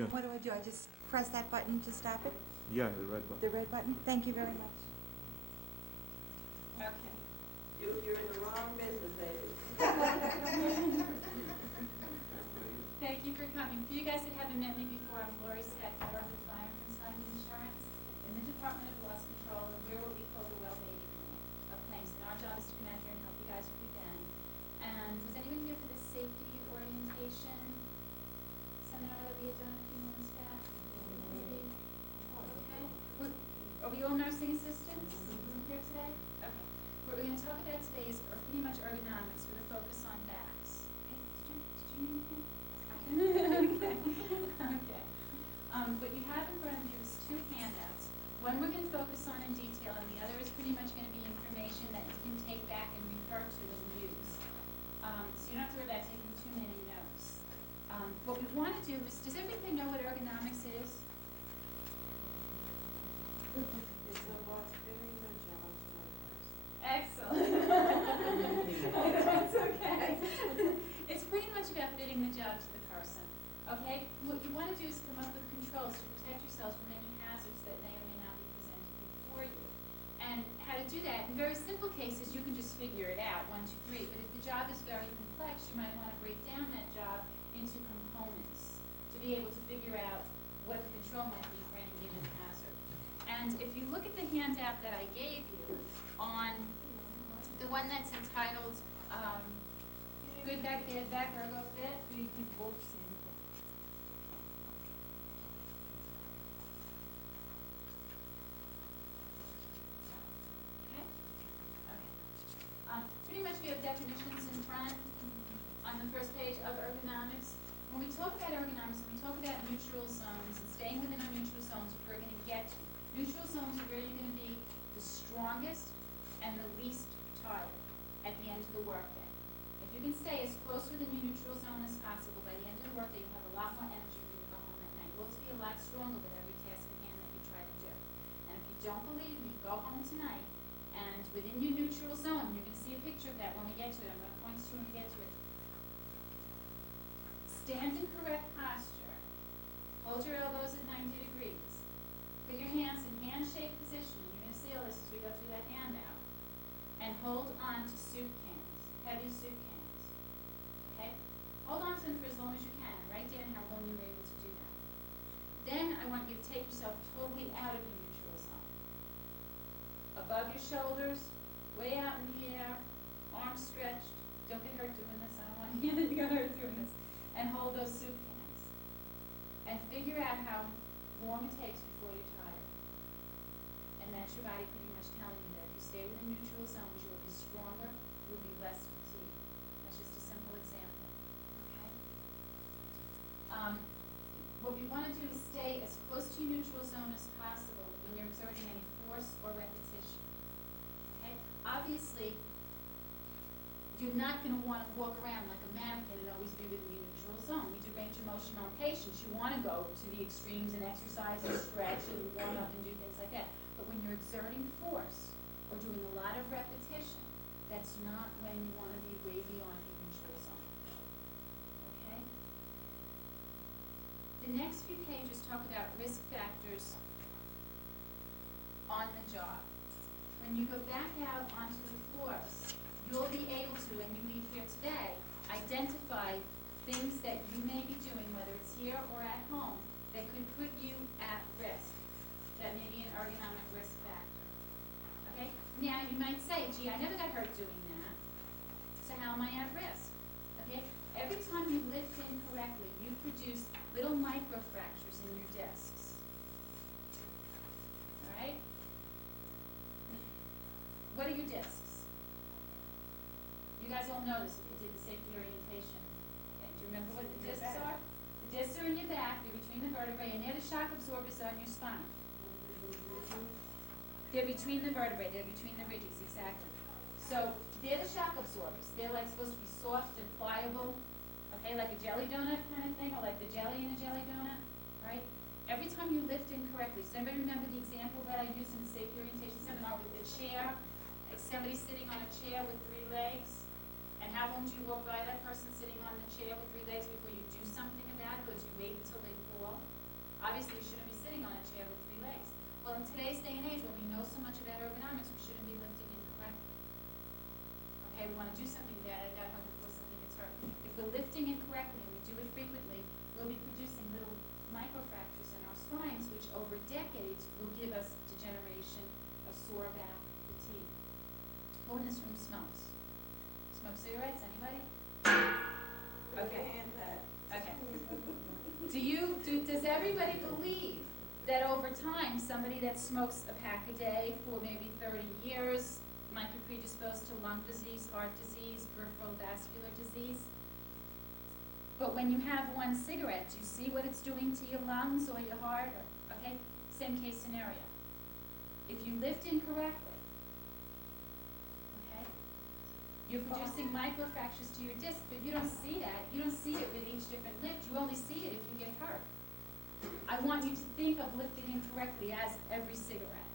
Yeah. What do? I just press that button to stop it? Yeah, the red button. The red button? Thank you very much. Okay. You're in the wrong business, baby. Thank you for coming. For you guys that haven't met me before, I'm Lori Steck. I work with Fire Consulting Insurance in the Department of Loss Control, and we're what we call the well baby clinic of claims. And our job is to come out here and help you guys prevent. And was anyone here for the safety orientation seminar that we had done a few months back? Okay. Are we all nursing assistants here today? Okay. What we're going to talk about today is pretty much ergonomics with a focus on backs. Okay. Did you need me? Okay. Okay. What you have in front of you is two handouts. One we're going to focus on in detail, and the other is pretty much going to be information that you can take back and refer to and use. So you don't have to worry about taking too many notes. What we want to do is, does everybody know what ergonomics is? It's about fitting the job to the person. Excellent. That's okay. It's pretty much about fitting the job to the person. Okay? What you want to do is come up with controls to protect yourselves from any hazards that may or may not be presented before you. And how to do that, in very simple cases, you can just figure it out, 1, 2, 3. But if the job is very complex, you might want to break down that job into components to be able to figure out what the control might be for any given hazard. And if you look at the handout that I gave you on the one that's entitled Good Back, Bad Back, Ergo Fit, okay? Okay. Pretty much we have definitions in front on the first page of ergonomics. When we talk about ergonomics, when we talk about neutral zones and staying within our neutral zones, we're going to get to. Neutral zones are where you're going to be the strongest and the least tired at the end of the workday. If you can stay as close within your neutral zone as possible, by the end of the workday, you'll have a lot more energy when you go home at night. You'll also be a lot stronger with every task at hand that you try to do. And if you don't believe me, go home tonight, and within your neutral zone, you can see a picture of that when we get to it. I'm going to point to when we get to it. Stand in correct posture. Hold your elbows at 90 degrees. Put your hands in hand-shaped position. You're going to see all this as we go through that handout. And hold on to soup cans, heavy soup cans. Okay? Hold on to them for as long as you can. Write down how long you were able to do that. Then I want you to take yourself totally out of your neutral zone. Above your shoulders, way out in the air, arms stretched. Don't get hurt doing this. I don't want you to get hurt doing this. And hold those soup cans. And figure out how long it takes before you're tired. And that's your body pretty much telling you that if you stay within neutral zones, you will be stronger, you will be less fatigued. That's just a simple example. Okay? What we want to do is stay as close to your neutral zone as possible when you're exerting any force or repetition. Okay? Obviously, you're not going to want to walk around like a mannequin and always be within your neutral zone. We do range of motion on patients. You want to go to the extremes and exercise and stretch and warm up and do things like that. But when you're exerting force or doing a lot of repetition, that's not when you want to be way beyond your neutral zone. Okay? The next few pages talk about risk factors on the job. When you go back out onto the force, you'll be able to, when you leave here today, identify things that you may be doing, whether it's here or at home, that could put you at risk. That may be an ergonomic risk factor. Okay? Now, you might say, gee, I never got hurt doing that, so how am I at risk? Okay? Every time you lift incorrectly, you produce little microfractures in your discs. All right? What are your discs? You guys all know this if you did the safety orientation. Okay, do you remember what the discs are? The discs are in your back, they're between the vertebrae, and they're the shock absorbers on your spine. They're between the vertebrae, they're between the ridges, exactly. So they're the shock absorbers. They're like supposed to be soft and pliable, okay, like a jelly donut kind of thing, or like the jelly in a jelly donut, right? Every time you lift incorrectly, does anybody remember the example that I used in the safety orientation seminar with the chair? Like somebody sitting on a chair with 3 legs, and how long do you walk by that person sitting on the chair with 3 legs before you do something about it, or do you wait until they fall? obviously you shouldn't be sitting on a chair with 3 legs. Well, in today's day and age, when we know so much about ergonomics, we shouldn't be lifting incorrectly. Okay, we want to do something about it before something gets hurt. If we're lifting incorrectly and we do it frequently, we'll be producing little microfractures in our spines, which over decades will give us degeneration of sore back, fatigue. Who in this room smokes? Smoke cigarettes? Anybody? Okay. Okay. Does everybody believe that over time, somebody that smokes a pack a day for maybe 30 years might be predisposed to lung disease, heart disease, peripheral vascular disease? But when you have one cigarette, do you see what it's doing to your lungs or your heart? Okay, same case scenario. If you lift incorrectly, okay, you're producing microfractures to your disc, but you don't see that. You don't see it with each different lift. You only see it if you get hurt. I want you to think of lifting incorrectly as every cigarette.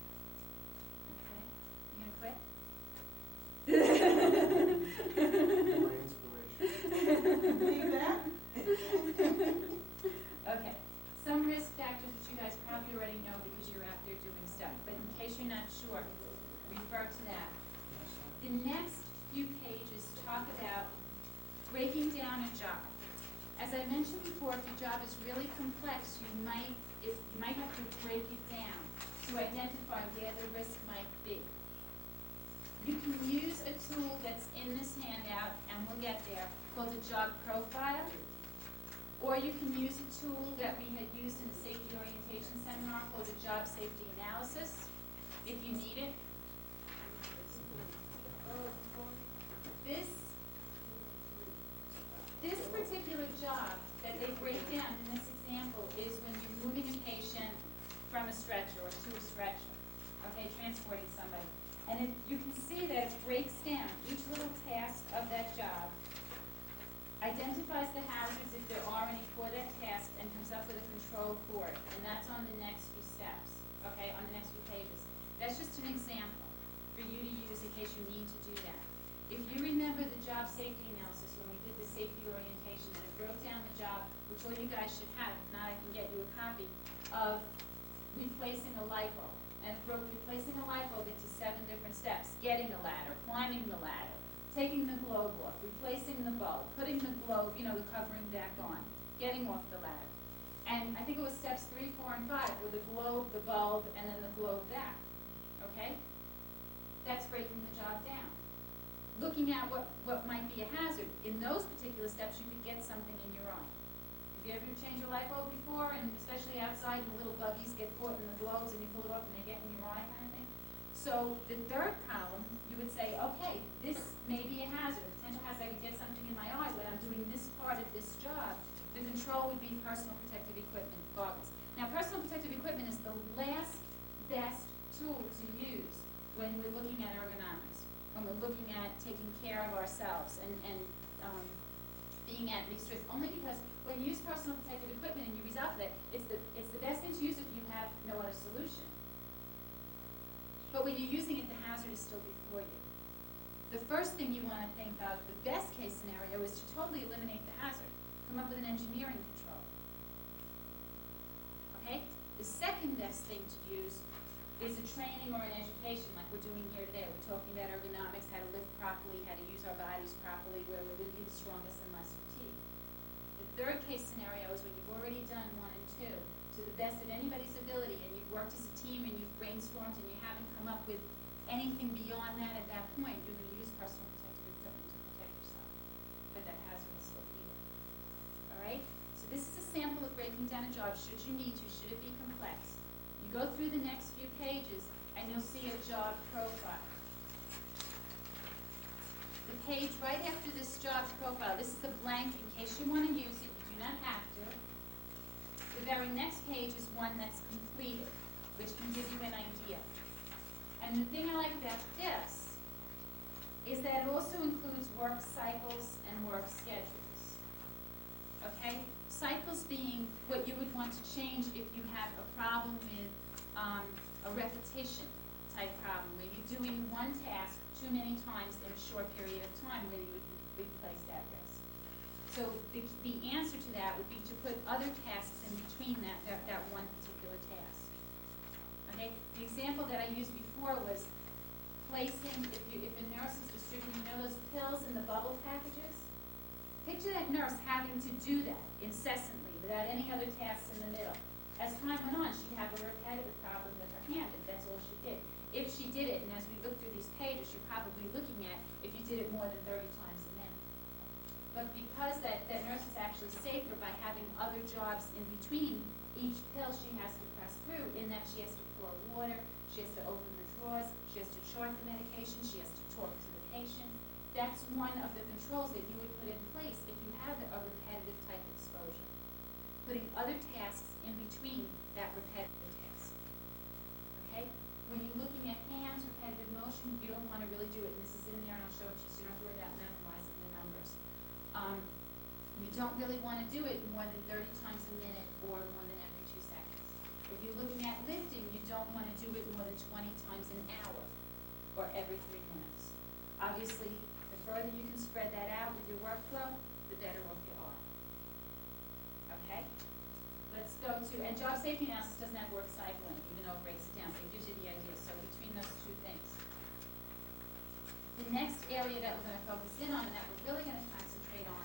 Okay? You gonna quit? My inspiration. Believe that? Okay. Some risk factors which you guys probably already know because you're out there doing stuff, but in case you're not sure, refer to that. The next few pages talk about breaking down a job. As I mentioned before, if your job is really complex, you might have to break it down to identify where the risk might be. You can use a tool that's in this handout, and we'll get there, called a job profile. Or you can use a tool that we had used in the safety orientation seminar called a job safety analysis, if you need it. This particular job that they break down in this example is when you're moving a patient from a stretcher or to a stretcher, okay, transporting somebody. And you can see that it breaks down each little task of that job, identifies the hazards if there are any for that task, and comes up with a control for it. And that's on the next few steps, okay, on the next few pages. That's just an example for you to use in case you need to do that. If you remember the job safety analysis when we did the safety orientation, and it broke down the job, which all you guys should have, if not I can get you a copy, of replacing a light bulb. And it broke replacing a light bulb into 7 different steps. Getting a ladder, climbing the ladder, taking the globe off, replacing the bulb, putting the globe, the covering back on, getting off the ladder. And I think it was steps 3, 4, and 5 with the globe, the bulb, and then the globe back. Okay? That's breaking the job down. Looking at what might be a hazard. In those particular steps, you could get something in your eye. Have you ever changed a light bulb before, and especially outside, the little buggies get caught in the globes, and you pull it off and they get in your eye kind of thing? So the third column, you would say, okay, this may be a hazard, a potential hazard. I could get something in my eye when I'm doing this part of this job. The control would be personal protective equipment, goggles. Now, personal protective equipment is the last best tool to use when we're looking at ergonomics, when we're looking at taking care of ourselves and being at least risk. Only because when you use personal protective equipment and you resolve that, it's the best thing to use if you have no other solution. But when you're using it, the hazard is still before you. The first thing you want to think of, the best case scenario, is to totally eliminate the hazard. Come up with an engineering control. Okay? The second best thing to use is a training or an education like we're doing here today. We're talking about ergonomics, how to lift properly, how to use our bodies properly, where we're really the strongest and less fatigued. The third case scenario is when you've already done 1 and 2 to the best of anybody's ability, and you've worked as a team and you've brainstormed and you haven't come up with anything beyond that at that point, you're going to use personal protective equipment to protect yourself. But that hazard will still be there. All right? So this is a sample of breaking down a job. Should you need to, should it be complex? You go through the next few pages and you'll see a job profile. The page right after this job profile, this is a blank in case you want to use it, you do not have to. The very next page is one that's completed, which can give you an idea. And the thing I like about this is that it also includes work cycles and work schedules. Okay? Cycles being what you would want to change if you have a problem with a repetition type problem, where you're doing one task too many times in a short period of time, where you would replace that risk. So the answer to that would be to put other tasks in between between that one particular task. Okay, the example that I used before was placing, if a nurse is distributing, you know those pills in the bubble packages? Picture that nurse having to do that incessantly without any other tasks in the middle. As time went on, she'd have a repetitive problem with her hand if that's all she did. If she did it, and as we look through these pages, you're probably looking at if you did it more than 30 times a minute. But because that nurse is actually safer by having other jobs in between each pill she has to press through, in that she has to pour water, she has to open the drawers, she has to chart the medication, she has to talk to the patient. That's one of the controls that you would put in place if you have a repetitive type exposure. Putting other tasks in between that repetitive task. Okay? When you're looking at hands, repetitive motion, you don't want to really do it. And this is in there, and I'll show it to you, so you don't have to worry about memorizing the numbers. You don't really want to do it more than 30 times a minute or more than every 2 seconds. If you're looking at lifting, you don't want to do it more than 20 times an hour or every 3 minutes. Obviously, the further you can spread that out with your workflow, the better off you are. Okay? Let's go to, and job safety analysis doesn't have work cycling, even though it breaks it down, but it gives you the idea. So between those two things. The next area that we're going to focus in on and that we're really going to concentrate on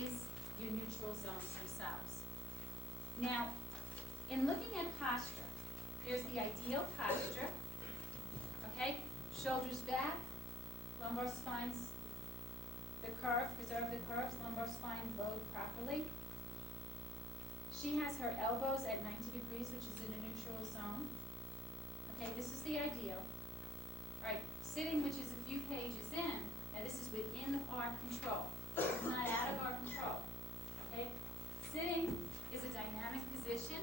is your neutral zones themselves. Now, in looking at posture, there's the ideal posture, okay? Shoulders back, lumbar spines, the curve, preserve the curves, lumbar spine bowed properly. She has her elbows at 90 degrees, which is in a neutral zone. Okay, this is the ideal. All right, sitting, which is a few pages in, now this is within our control. It's not out of our control. Okay, sitting is a dynamic position.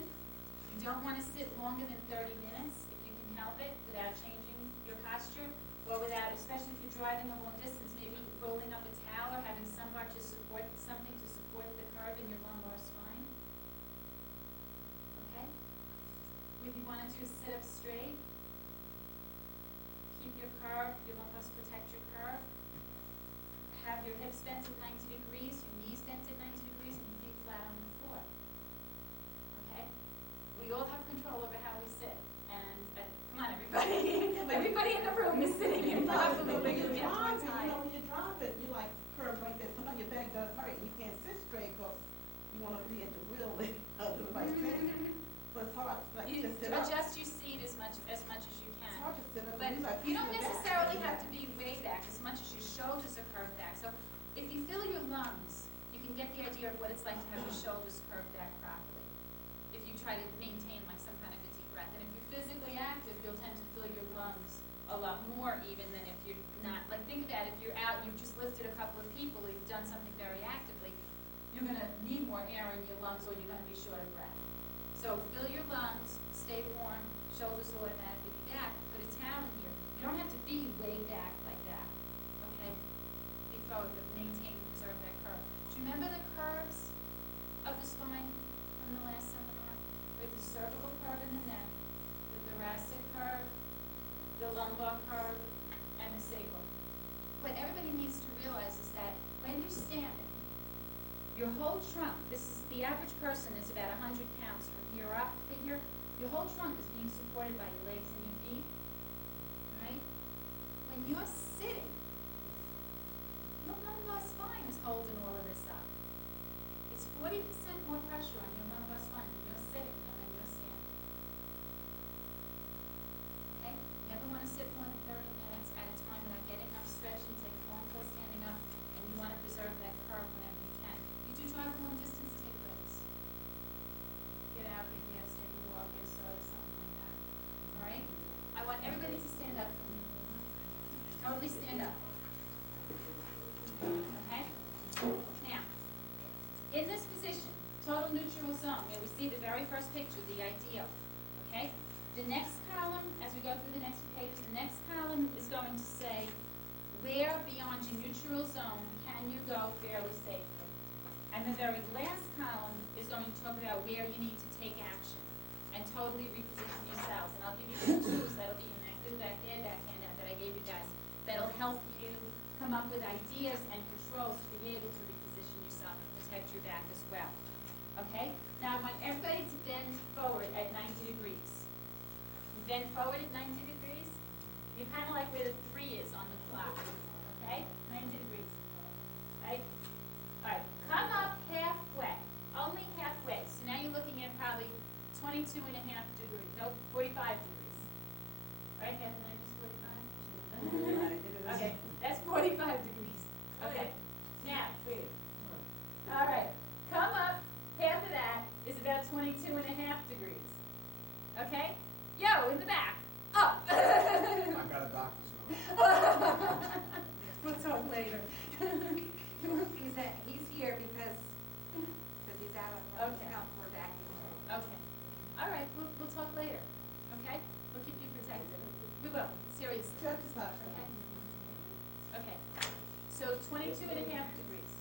You don't want to sit longer than 30 minutes if you can help it without changing your posture, or without, especially if you're driving a long distance, maybe rolling up a towel or having somewhere to support something to support the curve in your lumbar spine. Okay? What you want to do is sit up straight. Keep your curve, your lumbar, protect your curve. Have your hips bent at 90 degrees, your knees bent at 90 degrees, and your feet flat on the floor. Okay? We all have control over how we sit. And come on, everybody. Everybody in the room is sitting in properly. When you drive, when you drive it, you like curve like that. Sometimes your back does hurt. You can't sit straight because you want to be at the wheel and do the right thing. So it's hard to sit up. Adjust your seat as much as you can. It's hard to sit up. But Like you don't your back. necessarily have to be way back as much as your shoulders are curved back. So if you fill your lungs, you can get the idea of what it's like to have your shoulders curved back properly. If you try to maintain like some kind of a deep breath. And if you're physically active, you'll tend to fill your lungs a lot more even than if you're not. Like think about it, if you're out, you've just lifted a couple of people, or you've done something very actively, you're going to need more air in your lungs or you're going to be short of breath. So fill your lungs, stay warm, shoulders will automatically be back. Put a towel in here. You don't have to be way back like that. Okay? Be forward, but maintain and preserve that curve. Do you remember the curves of the spine from the last seminar? With the cervical curve in the neck, the thoracic curve, the lumbar curve, and the sacral. What everybody needs to realize is that when you're standing, your whole trunk, this is the average person is about 100 pounds from here up to here. Your whole trunk is being supported by your legs and your feet. Right? When you're sitting, your lumbar spine is holding all of this up. It's 40% more pressure on your lumbar spine when you're sitting than when you're standing. Okay? You never want to sit more than 30 minutes at a time without getting enough stretching, take a phone call standing up, and you want to preserve that curve whenever you can. You do drive a long distance, take breaks. Get out, get gas, take a walk, get soda, something like that. All right? I want everybody to stand up. Totally stand up. Okay? Now, in this position, total neutral zone, where we see the very first picture, the ideal. Okay? The next column, as we go through the next pages, the next column is going to say where beyond your neutral zone can you go fairly safely. And the very last column is going to talk about where you need to take action and totally reposition yourselves. And I'll give you some tools that'll be in that good back handout that I gave you guys that'll help you come up with ideas and controls to be able to reposition yourself and protect your back as well. Okay? Now I want everybody to bend forward at 90 degrees. You bend forward at 90 degrees. You're kind of like where the 3 is on the clock. Okay? 90 degrees. Right? Alright, come up halfway. Only halfway. So now you're looking at probably 22 and a half degrees. No, 45 degrees. Right? Half of 90 is 45? Okay, that's 45 degrees. Okay. Now, alright, come up. Half of that is about 22 and a half degrees. Okay? Yo, in the back. Up. I've got a doctor's note. We'll talk later. He's here because he's out of Okay. health for vacuum. Okay. All right, we'll talk later. Okay? We'll keep you protected. We will. Seriously. Judge is not sure. Okay. Okay. So 22 and a half degrees.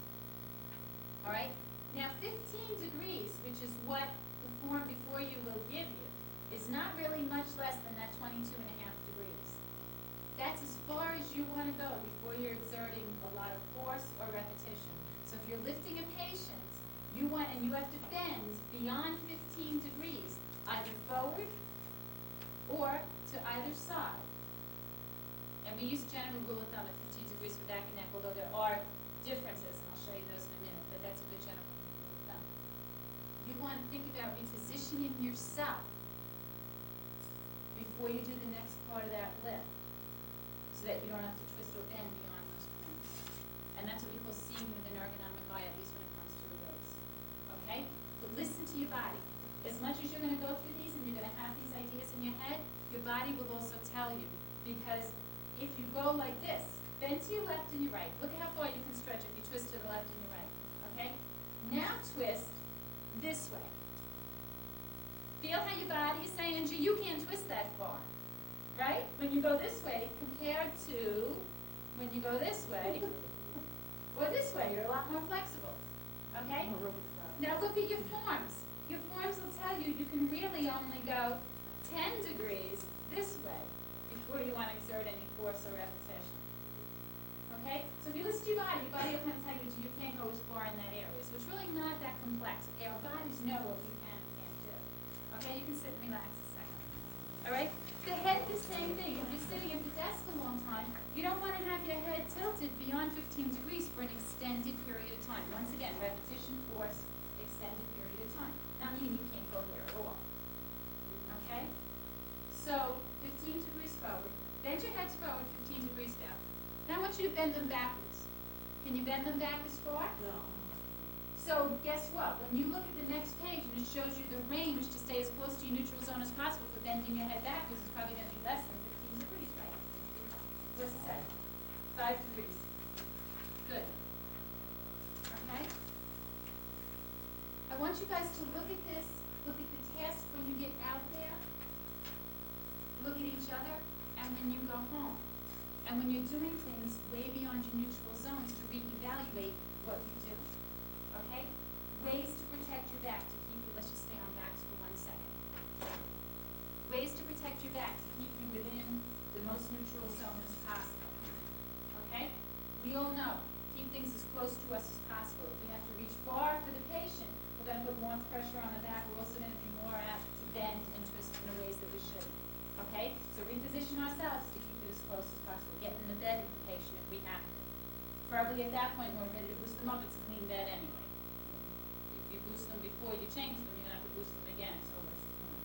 All right? Now 15 degrees, which is what the form before you will give you, is not really much less than that 22 and a half degrees. That's as far as you want to go before you're exerting a lot of force or repetition. So if you're lifting a patient, you have to bend beyond 15 degrees, either forward or to either side. And we use general rule of thumb at 15 degrees for back and neck, although there are differences, and I'll show you those in a minute, but that's a good general rule of thumb. You want to think about repositioning yourself before you do the next part of that lift, so that you don't have to twist or bend beyond those points. And that's what we call seeing with an ergonomic eye, at least when it comes to the waist. Okay? But listen to your body. As much as you're going to go through these and you're going to have these ideas in your head, your body will also tell you. Because if you go like this, bend to your left and your right. Look at how far you can stretch if you twist to the left and the right. Okay? Now twist this way. Feel how your body is saying, Angie, you can't twist that far. Right? When you go this way compared to when you go this way or this way, you're a lot more flexible. Okay? Now look at your forms. Your forms will tell you you can really only go 10 degrees this way before you want to exert any force or repetition. Okay? So if you listen to your body will kind of tell you you can't go as far in that area. So it's really not that complex. Okay? Our bodies know what we can and can't do. Okay? You can sit and relax a second. Alright? The head, the same thing. If you're sitting at the desk a long time, you don't want to have your head tilted beyond 15 degrees for an extended period of time. Once again, repetition, force, extended period of time. Not meaning you can't go there at all. Okay? So, 15 degrees forward. Bend your heads forward 15 degrees down. Now I want you to bend them backwards. Can you bend them back as far? No. So guess what? When you look at the next page and it shows you the range to stay as close to your neutral zone as possible for bending your head backwards, it's probably going to be less than 15 degrees, right? What's it say? 5 degrees. Good. Okay? I want you guys to look at this, look at the task when you get out there, look at each other, and when you go home. And when you're doing things way beyond your neutral zones to reevaluate what you do. Okay? Ways to protect your back to keep you, let's just stay on backs for 1 second. Ways to protect your back to keep you within the most neutral zone as possible. Okay? We all know, keep things as close to us as possible. If we have to reach far for the patient, we're going to put more pressure on the back. We're also going to be more apt to bend and twist in the ways that we should. Okay? So reposition ourselves to keep it as close as possible. Get in the bed with the patient if we have to. Probably at that point we're ready to boost them up. It's a clean bed anyway. If you boost them before you change them, you're going to have to boost them again. So what's the point?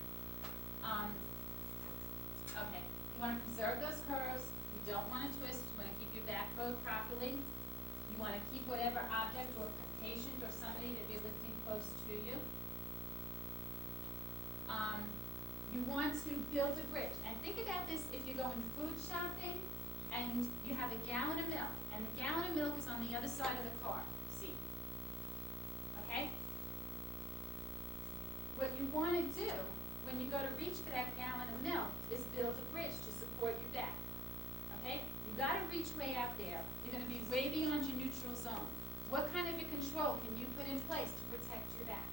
Okay. You want to preserve those curves. You don't want to twist. You want to keep your back bowed properly. You want to keep whatever object or patient or somebody that you're lifting close to you. You want to build a bridge. And think about this if you're going food shopping and you have a gallon of milk, and the gallon of milk is on the other side of the car seat. Okay? What you want to do when you go to reach for that gallon of milk is build a bridge to support your back. Okay? You got to reach way out there. You're going to be way beyond your neutral zone. What kind of a control can you put in place to protect your back?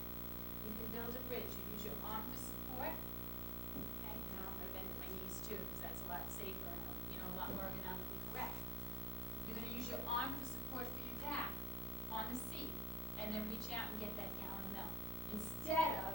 You can build a bridge. You use your arm for support. Okay? Now I'm going to bend at my knees too because that's a lot safer and a lot more ergonomically correct. You're going to use your arm for support for your back on the seat and then reach out and get that gallon of milk. instead of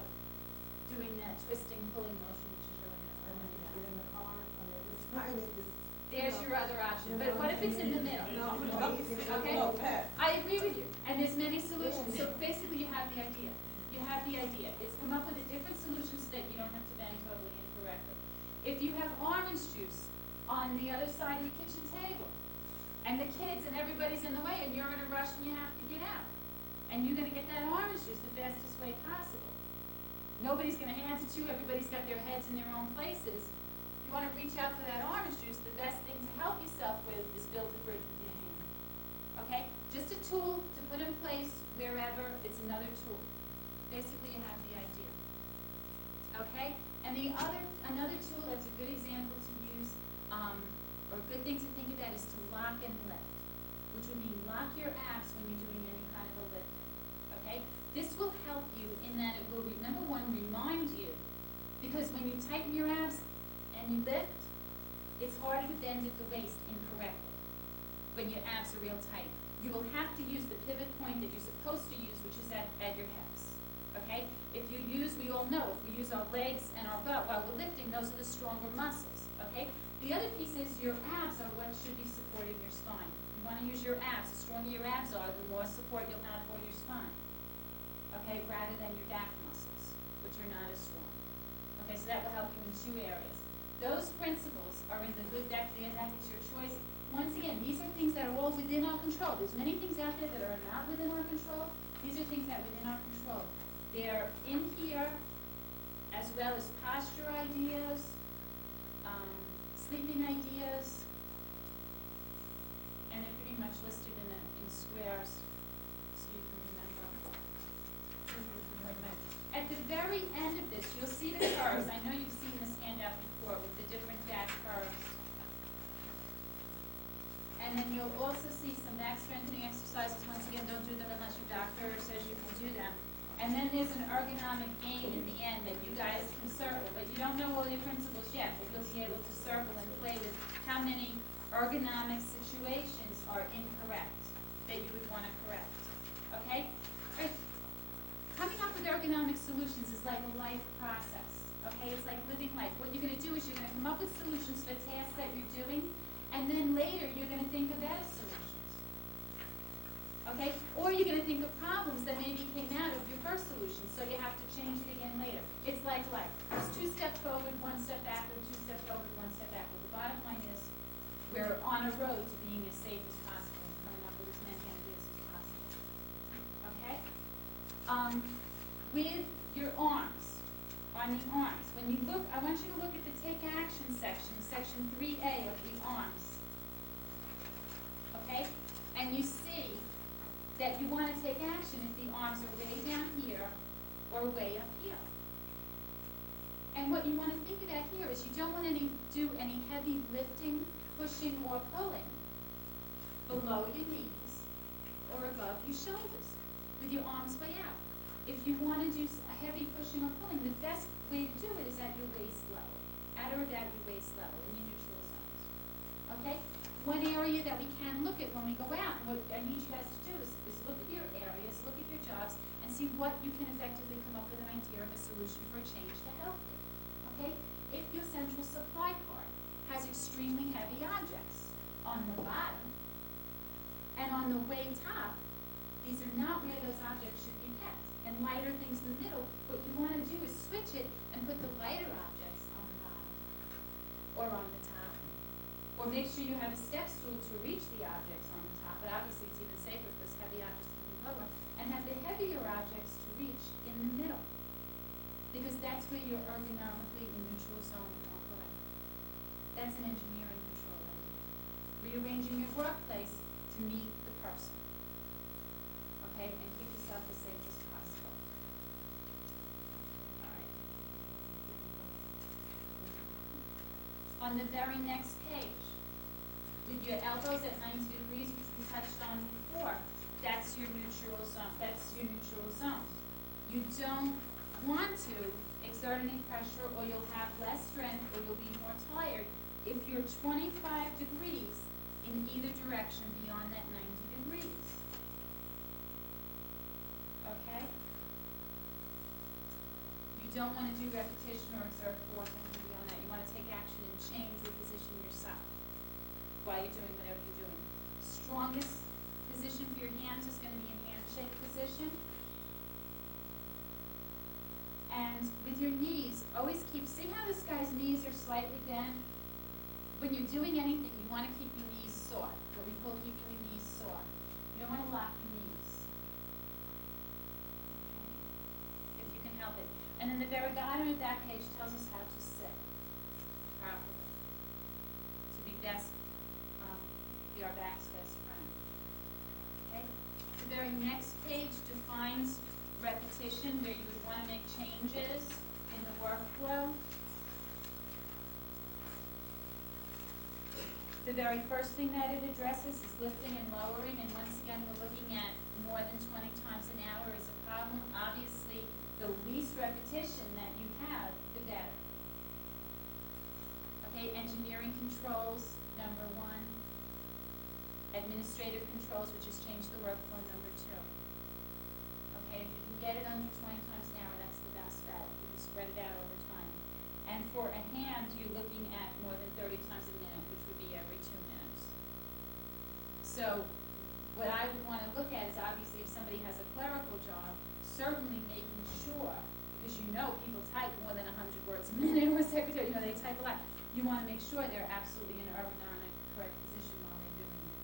doing that twisting, pulling motion, which is really not And fun. then you get in the car, I mean, it's fine, it's just. There's your other option, but what if it's in the middle? Okay. No, Pat. I agree with you, and there's many solutions, so basically you have the idea. You have the idea. It's come up with a different solution so that you don't have to bang totally incorrectly. If you have orange juice on the other side of the kitchen table, and the kids and everybody's in the way, and you're in a rush and you have to get out, and you're gonna get that orange juice the fastest way possible. Nobody's gonna hand it to you, everybody's got their heads in their own places. You wanna reach out for that orange juice, the best thing to help yourself with is build a bridge with your hand. Okay? Just a tool to put in place wherever, it's another tool. Basically, you have the idea. Okay? And another tool that's a good example to use, or a good thing to think about is to lock and lift, which would mean lock your abs when you're doing any kind of a lifting. Okay? This will help you in that it will, number one, remind you, because when you tighten your abs and you lift, it's harder to bend at the waist incorrectly when your abs are real tight. You will have to use the pivot point that you're supposed to use, which is at your hips. Okay? If you use, we all know, if we use our legs and our butt while we're lifting, those are the stronger muscles. Okay? The other piece is your abs are what should be supporting your spine. You want to use your abs. The stronger your abs are, the more support you'll have for your spine. Okay? Rather than your back muscles, which are not as strong. Okay? So that will help you in two areas. Those principles are in the good deck there, that is your choice. Once again, these are things that are all within our control. There's many things out there that are not within our control. These are things that are within our control. They're in here, as well as posture ideas, sleeping ideas, and they're pretty much listed in squares, so you can remember. At the very end of this, you'll see the curves. I know you've seen this handout before with the different back curves. And then you'll also see some back strengthening exercises. Once again, don't do them unless your doctor says you can do them. And then there's an ergonomic game in the end that you guys can circle, but you don't know all your principles yet, but you'll be able to circle and play with how many ergonomic situations are incorrect that you would want to correct. Okay? Right. Coming up with ergonomic solutions is like a life process. Okay? It's like living life. What you're going to do is you're going to come up with solutions for tasks that you're doing, and then later you're going to think of better solutions. Okay? Or you're going to think of problems that maybe came out of your first solution, so you have to change it again later. It's like life. There's 2 steps forward, 1 step backward, 2 steps forward, 1 step backward. The bottom line is we're on a road to being as safe as possible and coming up with as many ideas as possible. Okay? With your arms, on the arms, when you look, I want you to look at the take action section, section 3A of the arms. Okay? And you see that you want to take action if the arms are way down here or way up here. And what you want to think about here is you don't want to do any heavy lifting, pushing, or pulling below your knees or above your shoulders with your arms way out. If you want to do a heavy pushing or pulling, the best way to do it is at your waist level, at or about your waist level in your neutral zones. Okay? One area that we can look at when we go out, and what I need you guys to do is look at your areas, look at your jobs, and see what you can effectively come up with an idea of a solution for a change to help you. Okay? If your central supply cart has extremely heavy objects on the bottom and on the way top, these are not where those objects should be kept. And lighter things in the middle, what you want to do is switch it and put the lighter objects on the bottom or on the top. Or make sure you have a step stool to reach the objects on the top, but obviously it's even safer because heavy objects can be lower, and have the heavier objects to reach in the middle, because that's where you're ergonomically in neutral zone and more correct. That's an engineering control idea. Rearranging your workplace to meet the person. Okay, and keep yourself as safe as possible. All right. On the very next page, with your elbows at 90 degrees, which we touched on before, that's your neutral zone. That's your neutral zone. You don't want to exert any pressure, or you'll have less strength, or you'll be more tired if you're 25 degrees in either direction beyond that 90 degrees. Okay? don't wanna do repetition or exert force, anything beyond that. You wanna take action and change, reposition yourself while you're doing whatever you're doing. Strongest position for your hands is gonna be in handshake position. And with your knees, always see how this guy's knees are slightly bent? When you're doing anything, you wanna keep your knees soft, what we call keeping your knees soft. You don't wanna lock your knees. Okay? If you can help it. And then the very bottom of that page tells us how to sit properly. To be our back's best friend. Okay? The very next page defines repetition, where you would want to make changes in the workflow. The very first thing that it addresses is lifting and lowering, and once again, we're looking at more than 20 times an hour is a problem. Obviously, the least repetition that you have, the better. Okay, engineering controls, number 1. Administrative controls, which has changed the workflow, number 2. Okay, if you can get it under 20 times an hour, that's the best bet. You can spread it out over time. And for a hand, you're looking at more than 30 times a minute, which would be every 2 minutes. So what I would want to look at is obviously if somebody has a clerical job, certainly making sure, because you know people type more than 100 words a minute, or secretary, they type a lot. You want to make sure they're absolutely in an ergonomic correct position while they're doing it.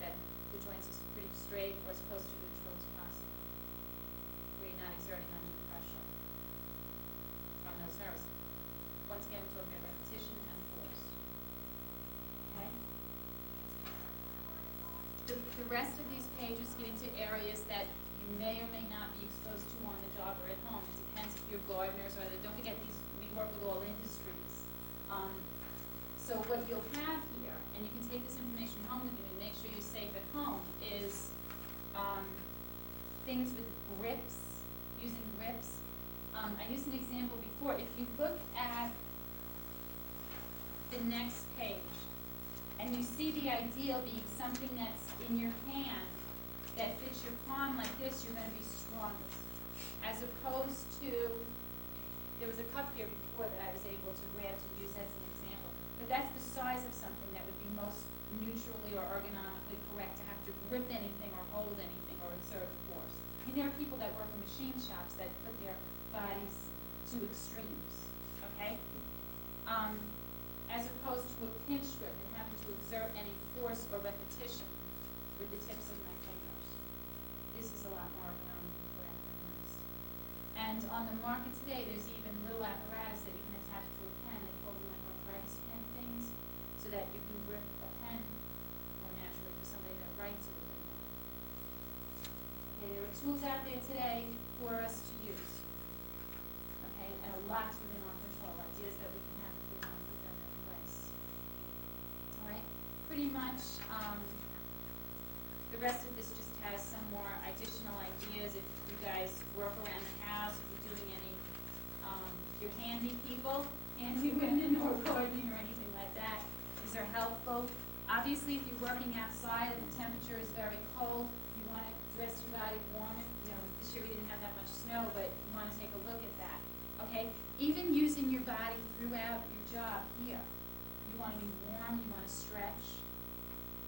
That the joints are pretty straight or as close to neutral as possible, where you're not exerting undue pressure on those nerves. Once again, we're talking about repetition and force. Okay? The rest of these pages get into areas that you may or may not be exposed to on the job or at home. It depends if you're gardeners or don't forget we work with all industries. So what you'll have here, and you can take this information home with you and make sure you're safe at home, is things with grips, using grips. I used an example before. If you look at the next page, and you see the ideal being something that's in your hand that fits your palm like this, you're going to be strongest. As opposed to, there was a cup here before that I was able to grab to use as an example. But that's the size of something that would be most neutrally or ergonomically correct to have to grip anything or hold anything or exert force. I mean, there are people that work in machine shops that put their bodies to extremes, okay? As opposed to a pinch grip and having to exert any force or repetition with the tips of my fingers. This is a lot more ergonomically correct than this. And on the market today, there's even little apparatus that you can attach to a pen. They call them like arthritis pen things, so that you can grip a pen more naturally for somebody that writes a little bit more. Okay, there are tools out there today for us to use. Okay, and a lot's within our control, ideas that we can have if we want to put them in place. All right, pretty much the rest of this just has some more additional ideas if you guys work around the house, if you're doing any, if you're handy people, handy women or gardening or anything like that. These are helpful. Obviously, if you're working outside and the temperature is very cold, you want to dress your body warm. This year we didn't have that much snow, but you want to take a look at that. Okay? Even using your body throughout your job here. You want to be warm, you want to stretch.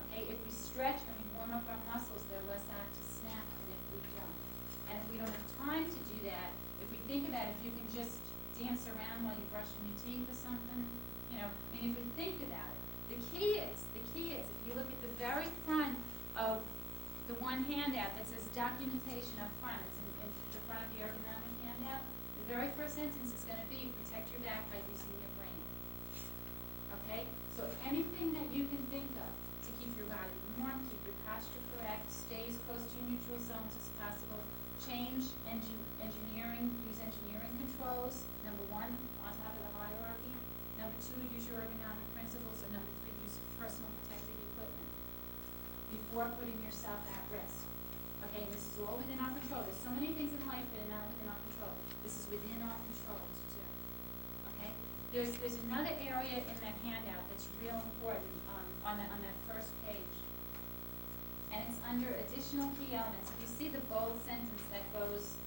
Okay? If we stretch and we warm up our muscles, they're less apt to snap than if we don't. And if we don't have time to do that, if we think about it, if you can just dance around while you're brushing your teeth or something, if we think about it, the key is, if you look at the very front of the one handout that says documentation up front, it's in the front of the ergonomic handout, the very first sentence is going to be protect your back by using your brain. Okay? So anything that you can think of to keep your body warm, keep your posture correct, stay as close to your neutral zones as possible, change engineering, use engineering controls, number 1, on top of the hierarchy. Number 2, use your ergonomic principles, and number 3, use personal protective equipment before putting yourself at risk. Okay, and this is all within our control. There's so many things in life that are not within our control. This is within our control to do. Okay? There's another area in that handout that's real important on that first page. And it's under additional key elements. If you see the bold sentence that goes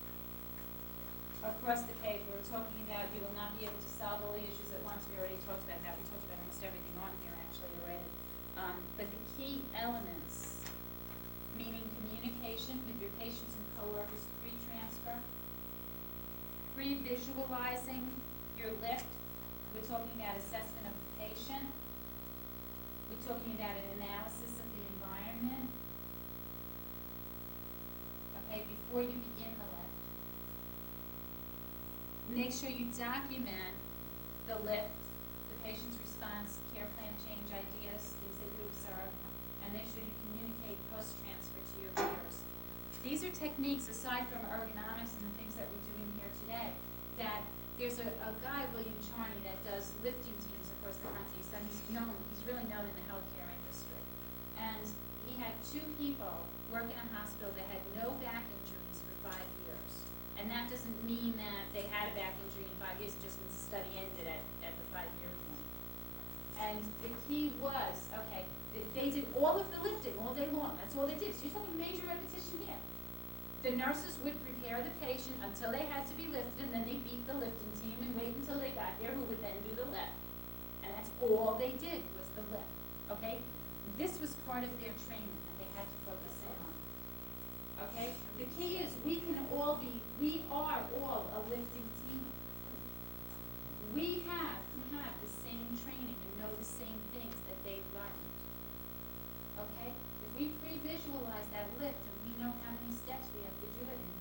across the page, we were talking about you will not be able to solve all the issues at once. We already talked about that. We talked about almost everything on here actually already. But the key elements, meaning communication with your patients and coworkers, pre-transfer, pre-visualizing your lift. We're talking about assessment of the patient. We're talking about an analysis of the environment. Okay, before you begin the lift. Make sure you document the lift, the patient's response, care plan change ideas, things that you observe, and make sure you communicate post-transfer to your peers. These are techniques, aside from ergonomics and the things that we're doing here today, that there's a guy, William Charney, that does lifting teams across the country. So he's really known in the healthcare industry. And he had 2 people work in a hospital that had no back injuries for 5 years. And that doesn't mean that they had a back injury in 5 years, it just means the study ended at the 5-year point. And the key was, okay, they did all of the lifting all day long. That's all they did. So you're talking major repetition here. The nurses would prepare the patient until they had to be lifted, and then they beat the lifting team and wait until they got there, who would then do the lift. And that's all they did was the lift, okay? This was part of their training that they had to focus in on, okay? The key is we are all a lifting team. We have to have the same training and know the same things that they've learned, okay? If we pre-visualize that lift and we know how many steps we have to do it in,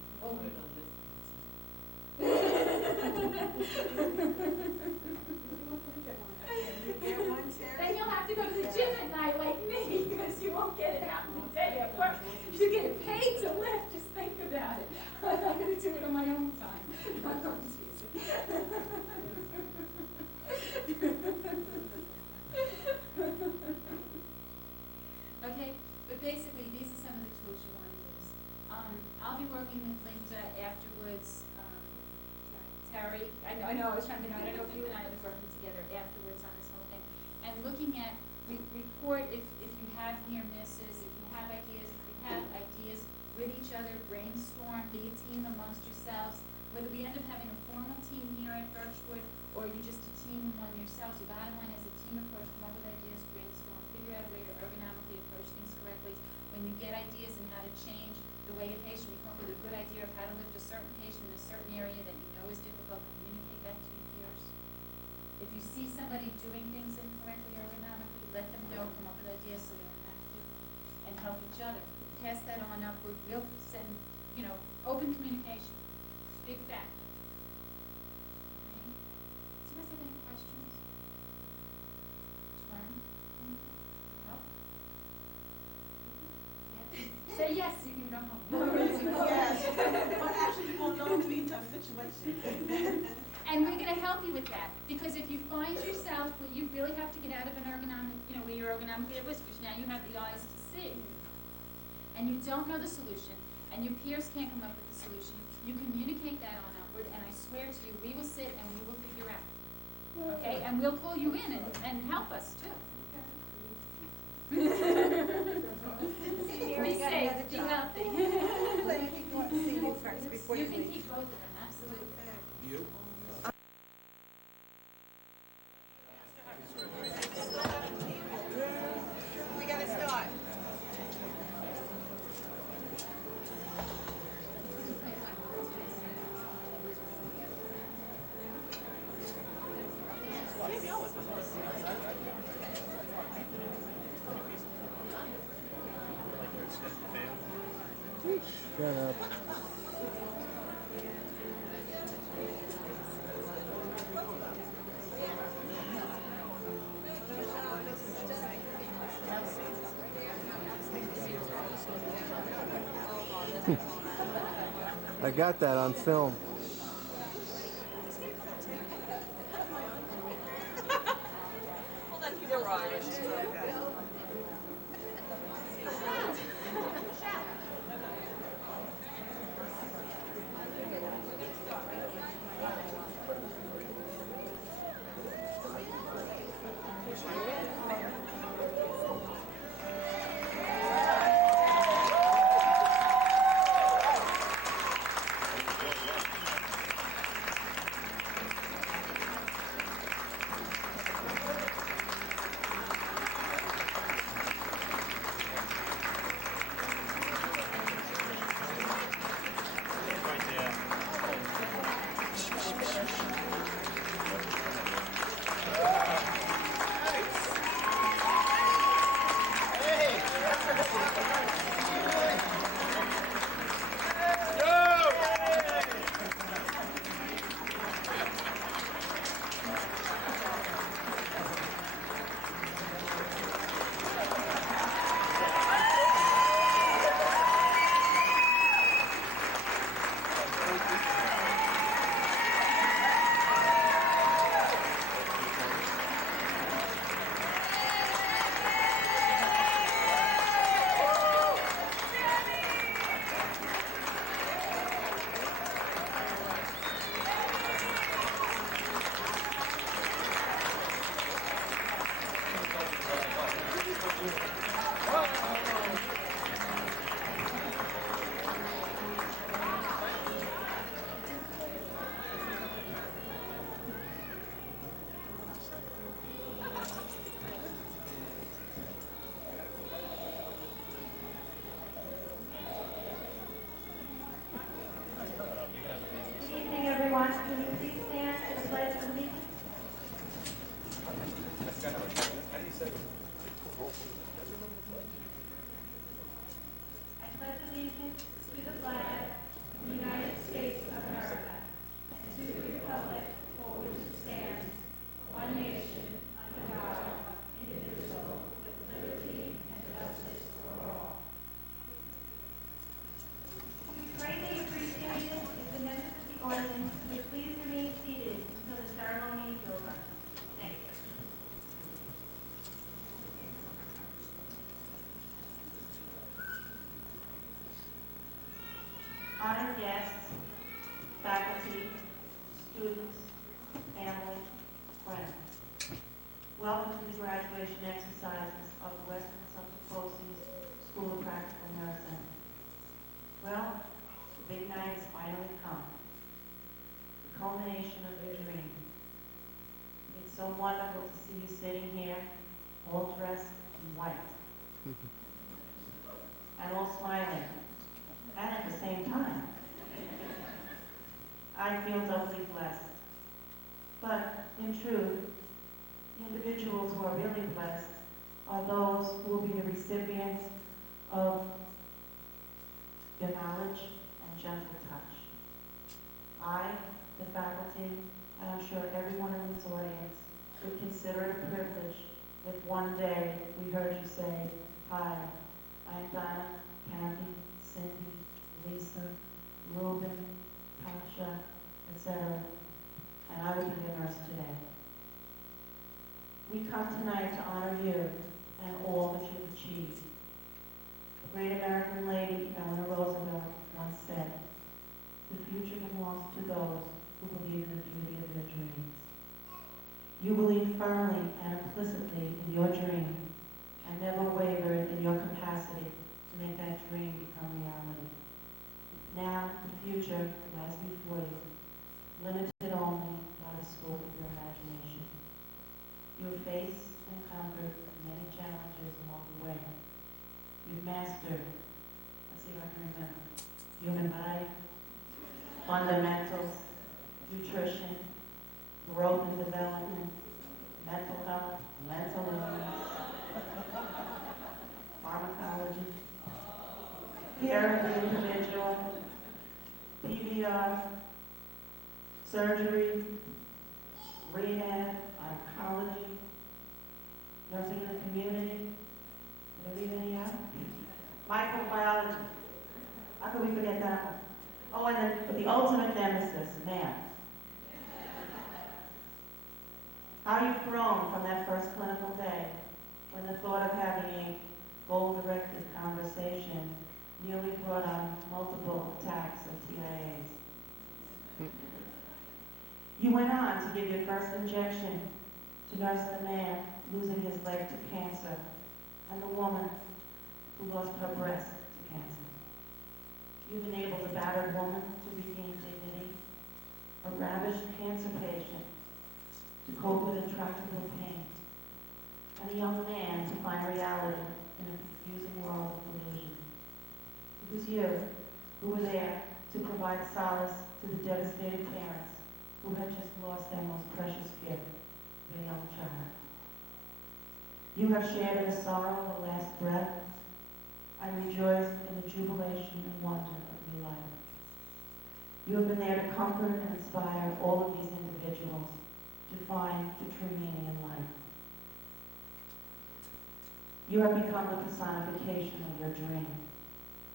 then you'll have to go to the gym at night like me, because you won't get it out in the day at work. You get paid to lift, just think about it. I'm going to do it on my own time. Okay, but basically these are some of the tools you want to use. I'll be working with Linda afterwards. Terry, I know, I was trying to know, I don't know if you and I will be working together afterwards on this whole thing. And looking at, report if you have near misses, if you have ideas with each other, brainstorm, be a team amongst yourselves. Whether we end up having a formal team here at Birchwood, or you just a team among yourselves, the bottom line is a team approach, come up with ideas, brainstorm, figure out a way to ergonomically approach things correctly. When you get ideas on how to change the way a patient, you come up with a good idea of how to lift a certain patient in a certain area that you know is difficult, communicate that to your peers. If you see somebody doing things incorrectly ergonomically, let them know, come up with ideas so they don't have to, and help each other. Pass that on upward, we'll send, open communication, big factor. Right? Do you guys have any questions? Turn? Help? Yeah. Say yes, you can go home. Yes, but actually you won't know until you tough situation. And we're going to help you with that, because if you find yourself where you really have to get out of an ergonomic, where you're ergonomically at risk, which now you have the eyes to see, and you don't know the solution, and your peers can't come up with the solution, you communicate that on upward, and I swear to you, we will sit and we will figure out. Okay? And we'll pull you in and help us too. Be safe, be healthy. You can keep both of them, absolutely. You? We gotta start. Shut up. I got that on film. Hold on, keep it right. honored guests, faculty, students, family, friends. Welcome to the graduation exercises of the Western Suffolk Posey's School of Practical Nursing. Well, the big night has finally come. The culmination of your dream. It's so wonderful to see you sitting here, all dressed in white. And all smiling, and at the same time. I feel doubly blessed. But in truth, the individuals who are really blessed are those who will be the recipients of your knowledge and gentle touch. I, the faculty, and I'm sure everyone in this audience would consider it a privilege if one day we heard you say, "Hi, I'm Donna, Kathy, Cindy, Lisa, Ruben, Tasha, etc., and I will be your nurse today." We come tonight to honor you and all that you've achieved. The great American lady, Eleanor Roosevelt, once said, "The future belongs to those who believe in the beauty of their dreams." You believe firmly and implicitly in your dream and never wavered in your capacity to make that dream become reality. Now, the future lies before you, limited only by the scope of your imagination. You have faced and conquered many challenges along the way. You've mastered, let's see if I can remember, human body, fundamentals, nutrition, growth and development, mental health, mental illness, pharmacology, care of the individual, PBR, surgery, rehab, oncology, nursing in the community. Did I leave any out? Microbiology. How could we forget that one? Oh, and then the ultimate nemesis, math. How you've grown from that first clinical day when the thought of having a goal-directed conversation nearly brought on multiple attacks of TIAs. You went on to give your first injection to nurse the man losing his leg to cancer and the woman who lost her breast to cancer. You've enabled a battered woman to regain dignity, a ravished cancer patient to cope with intractable pain, and a young man to find reality in a confusing world of illusion. It was you who were there to provide solace to the devastated parents who had just lost their most precious gift, their young child. You have shared in the sorrow of the last breath and rejoiced in the jubilation and wonder of new life. You have been there to comfort and inspire all of these individuals to find the true meaning in life. You have become the personification of your dream.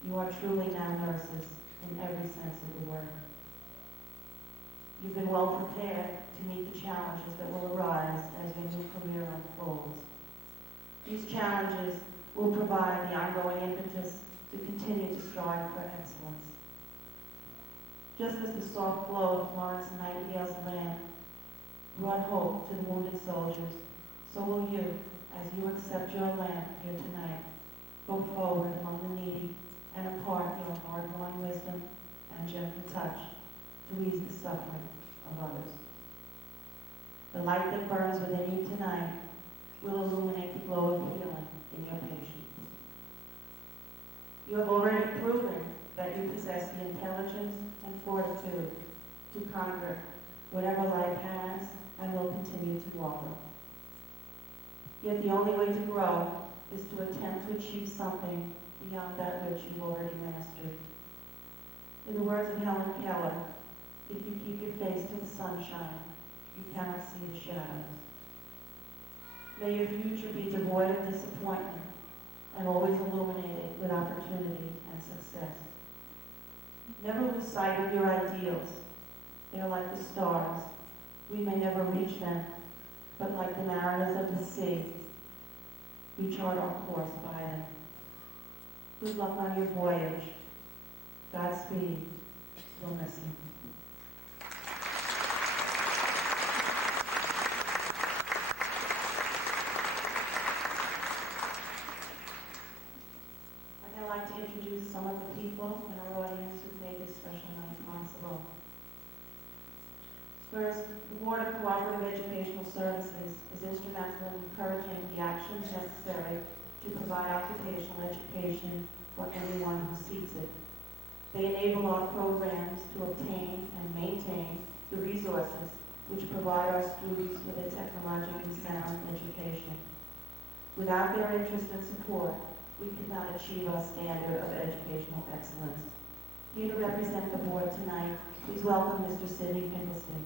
You are truly now nurses in every sense of the word. You've been well prepared to meet the challenges that will arise as your new career unfolds. These challenges will provide the ongoing impetus to continue to strive for excellence. Just as the soft glow of Florence Nightingale's lamp brought hope to the wounded soldiers, so will you, as you accept your lamp here tonight, go forward among the needy and impart your hard-won wisdom and gentle touch to ease the suffering of others. The light that burns within you tonight will illuminate the glow of healing in your patients. You have already proven that you possess the intelligence and fortitude to conquer whatever life has and will continue to offer. Yet the only way to grow is to attempt to achieve something beyond that which you've already mastered. In the words of Helen Keller, if you keep your face to the sunshine, you cannot see the shadows. May your future be devoid of disappointment and always illuminated with opportunity and success. Never lose sight of your ideals. They are like the stars. We may never reach them, but like the mariners of the sea, we chart our course by them. Good luck on your voyage. Godspeed. We'll miss you. I'd now like to introduce some of the people in our audience who've made this special night possible. First, the Board of Cooperative Educational Services is instrumental in encouraging the actions necessary to provide occupational education for anyone who seeks it. They enable our programs to obtain and maintain the resources which provide our students with a technologically sound education. Without their interest and support, we could not achieve our standard of educational excellence. Here to represent the board tonight, please welcome Mr. Sidney Finkelstein.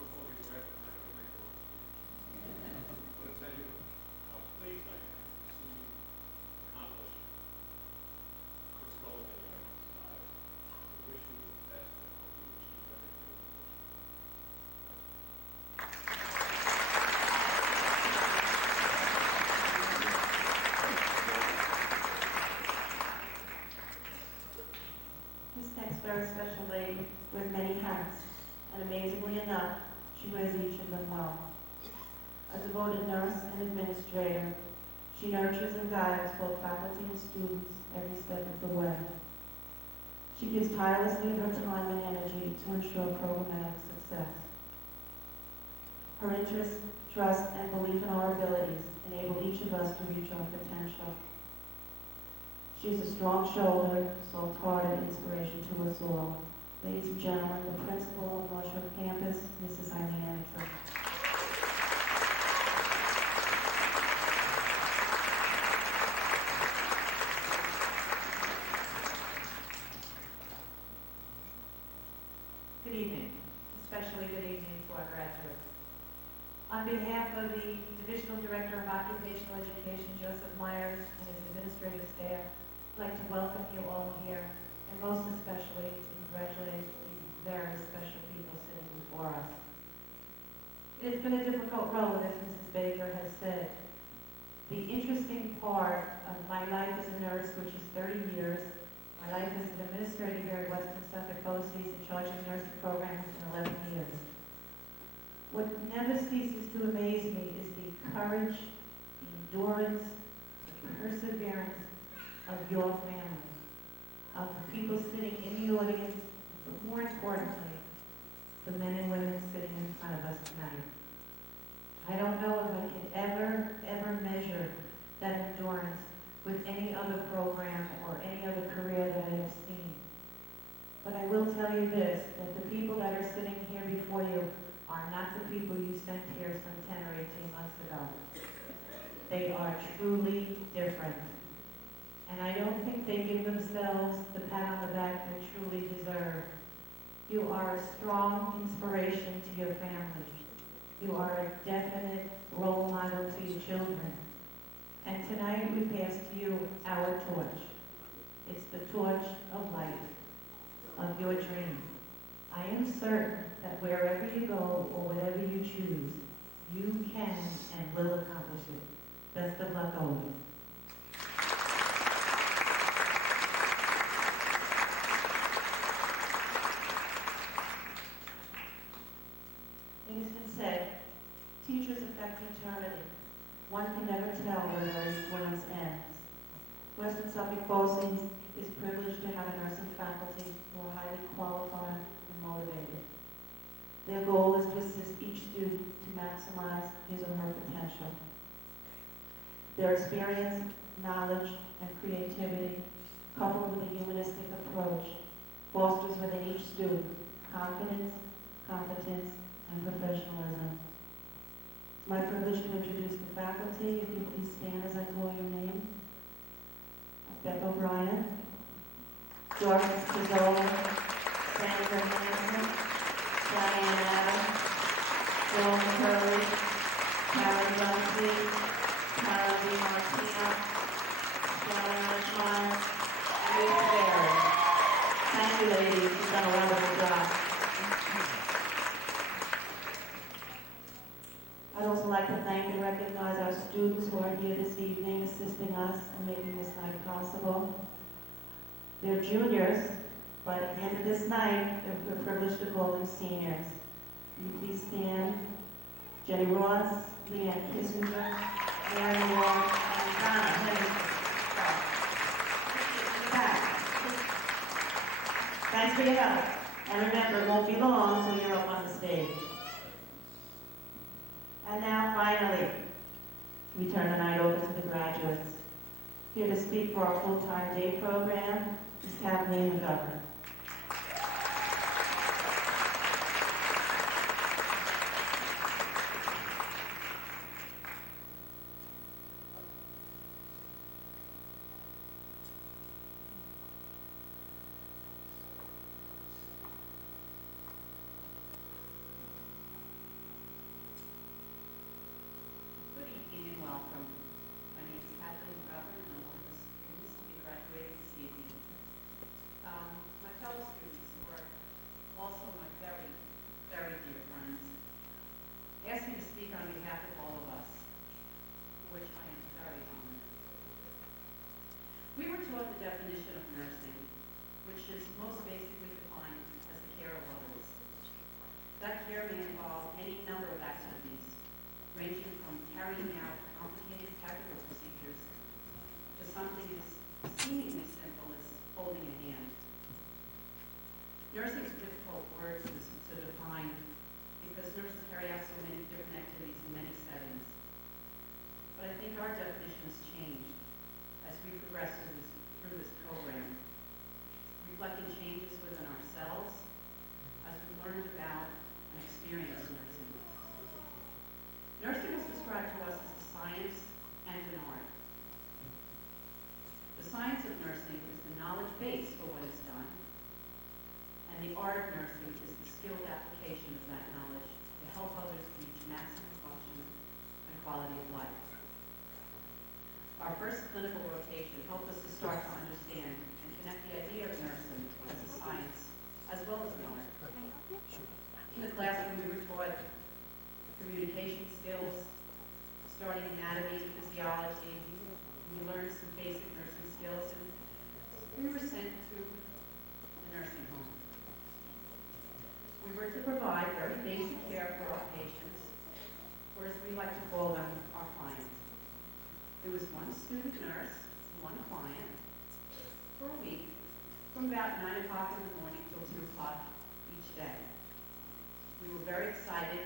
Before we wrap up, I can make one speech. I want to tell you how pleased I am to see you accomplish this goal in your lives. We wish you the best and hope you achieve everything you wish This next very special lady wears many hats, and amazingly enough, she wears each of them well. A devoted nurse and administrator, she nurtures and guides both faculty and students every step of the way. She gives tirelessly of her time and energy to ensure programmatic success. Her interest, trust, and belief in our abilities enable each of us to reach our potential. She is a strong shoulder, soft-hearted inspiration to us all. Ladies and gentlemen, the principal of North Shore Campus, Mrs. Eileen Anderson. Good evening, especially good evening to our graduates. On behalf of the Divisional Director of Occupational Education, Joseph Myers, and his administrative staff, I'd like to welcome you all here, and most especially to congratulate the very special people sitting before us. It has been a difficult road, as Mrs. Baker has said. The interesting part of my life as a nurse, which is 30 years, my life as an administrator here at Western Suffolk BOCES in charge of nursing programs in 11 years. What never ceases to amaze me is the courage, the endurance, the perseverance of your family, of the people sitting in the audience, but more importantly, the men and women sitting in front of us tonight. I don't know if I can ever measure that endurance with any other program or any other career that I have seen. But I will tell you this, that the people that are sitting here before you are not the people you sent here some 10 or 18 months ago. They are truly different. And I don't think they give themselves the pat on the back they truly deserve. You are a strong inspiration to your family. You are a definite role model to your children. And tonight we pass to you our torch. It's the torch of life, of your dream. I am certain that wherever you go or whatever you choose, you can and will accomplish it. Best of luck always. It has been said, teachers affect eternity. One can never tell where their influence ends. Western Suffolk BOCES is privileged to have a nursing faculty who are highly qualified and motivated. Their goal is to assist each student to maximize his or her potential. Their experience, knowledge, and creativity, coupled with a humanistic approach, fosters within each student confidence, competence, and professionalism. It's my privilege to introduce the faculty. If you please stand as I call your name. Beth O'Brien, Doris Pizzola, Sandra Hanson, Diane Adams, Joel McCurley, Karen Dunphy, Karen DiMartino, Sharon Richmond, Ruth Berry. Thank you, ladies who've done a wonderful job. I'd also like to thank and recognize our students who are here this evening assisting us and making this night possible. They're juniors, but at the end of this night, we're privileged to call them seniors. Can you please stand? Jenny Ross, Leanne Kissinger, Mary Moore, and Donna Henderson. Thanks for your help. And remember, it won't be long till you're up on the stage. And now, finally, we turn the night over to the graduates. Here to speak for our full-time day program is Kathleen McGovern. Good evening and welcome. My name is Kathleen McGovern, and I'm one of the students to be graduating this evening. My fellow students, who are also my very, very dear friends, asked me to speak on behalf of all of us, for which I am very honored. We were taught the definition of nursing, which is most basically defined as the care of others. That care may involve any number of activities, ranging from carrying out complicated technical procedures to something as seemingly simple as holding a hand. Nursing is a difficult word to define because nurses carry out so many different activities in many settings. But I think our definition has changed as we progress through this program, reflecting changes within ourselves as we learned about and experienced nursing. Nursing was described to us as a science and an art. The science of nursing is the knowledge base for what is done, and the art of nursing is the skilled application of that knowledge to help others reach maximum function and quality of life. Our first clinical rotation helped us to start to understand and connect the idea of nursing as a science as well as an art. In the classroom, we were taught communication skills, starting anatomy, physiology. We learned some basic nursing skills, and we were sent to a nursing home. We were to provide very basic care for our patients, or as we like to call them, our clients. There was one student nurse, one client, for a week, from about 9 o'clock in the morning till 2 o'clock each day. We were very excited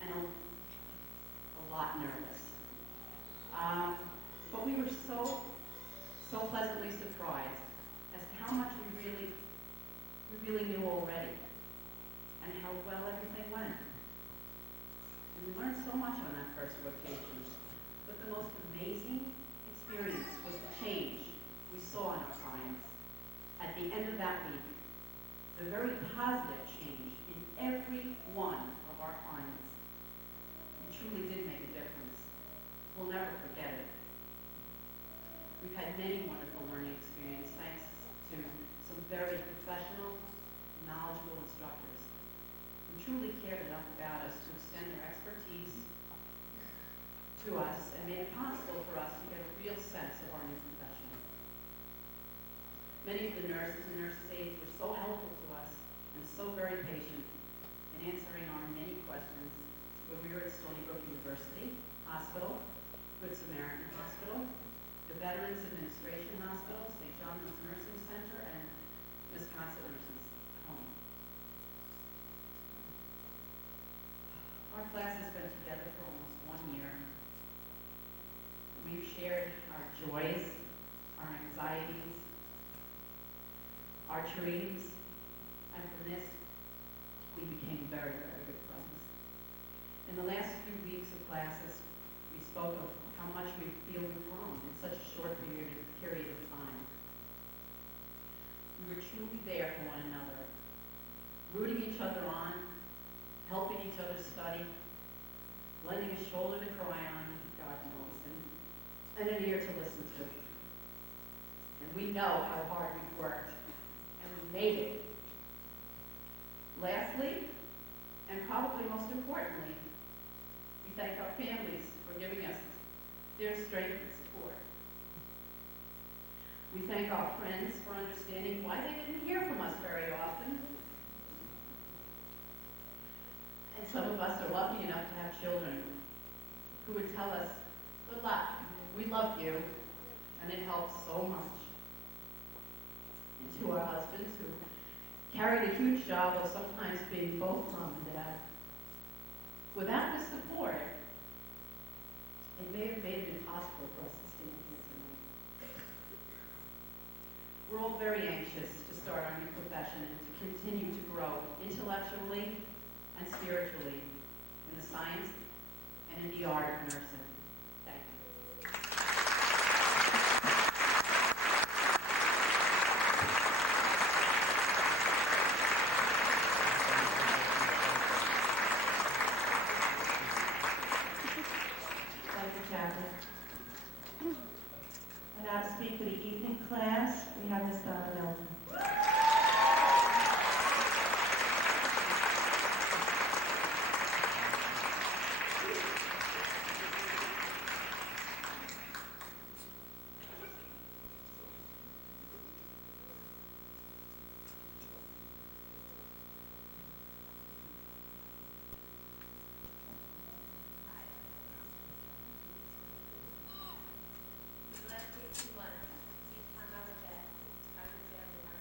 and a lot nervous. But we were so pleasantly surprised as to how much we really knew already and how well everything went. And we learned so much on that first rotation. But the most amazing experience was the change we saw in our clients at the end of that week. The very positive change in every one of our clients. It truly did make a difference. We'll never forget it. We've had many wonderful learning experiences thanks to some very professional, knowledgeable instructors who truly cared enough about us to extend their expertise to us and made it possible for us to get a real sense of our new profession. Many of the nurses and nurses' aides were so helpful to us and so very patient in answering our many questions when we were at Stony Brook University Hospital, Good Samaritan Hospital, the Veterans Administration Hospital, St. John's Nursing Center, and Wisconsin Nursing Home. Our class has been together for almost 1 year. We've shared our joys, our anxieties, our dreams, and from this, we became very, very good friends. In the last few weeks of classes, we spoke of how much we feel we've grown in such a short period of time. We were truly there for one another, rooting each other on, helping each other study, lending a shoulder to cry on, God knows, and an ear to listen to. And we know how hard we've worked, and we made it Lastly, and probably most importantly, we thank our families for giving us their strength and support. We thank our friends for understanding why they didn't hear from us very often. And some of us are lucky enough to have children who would tell us, good luck, we love you, and it helps so much. And to our husbands who carried a huge job of sometimes being both mom and dad. Without the support, it may have made it impossible for us to stand here tonight. We're all very anxious to start our new profession and to continue to grow intellectually and spiritually in the science and in the art of nursing. Thank you. Thank you, Chaplain. And now to speak for the evening class, we have Ms. Donna Milton. Let's take 2 months. Each time I was dead, I was there.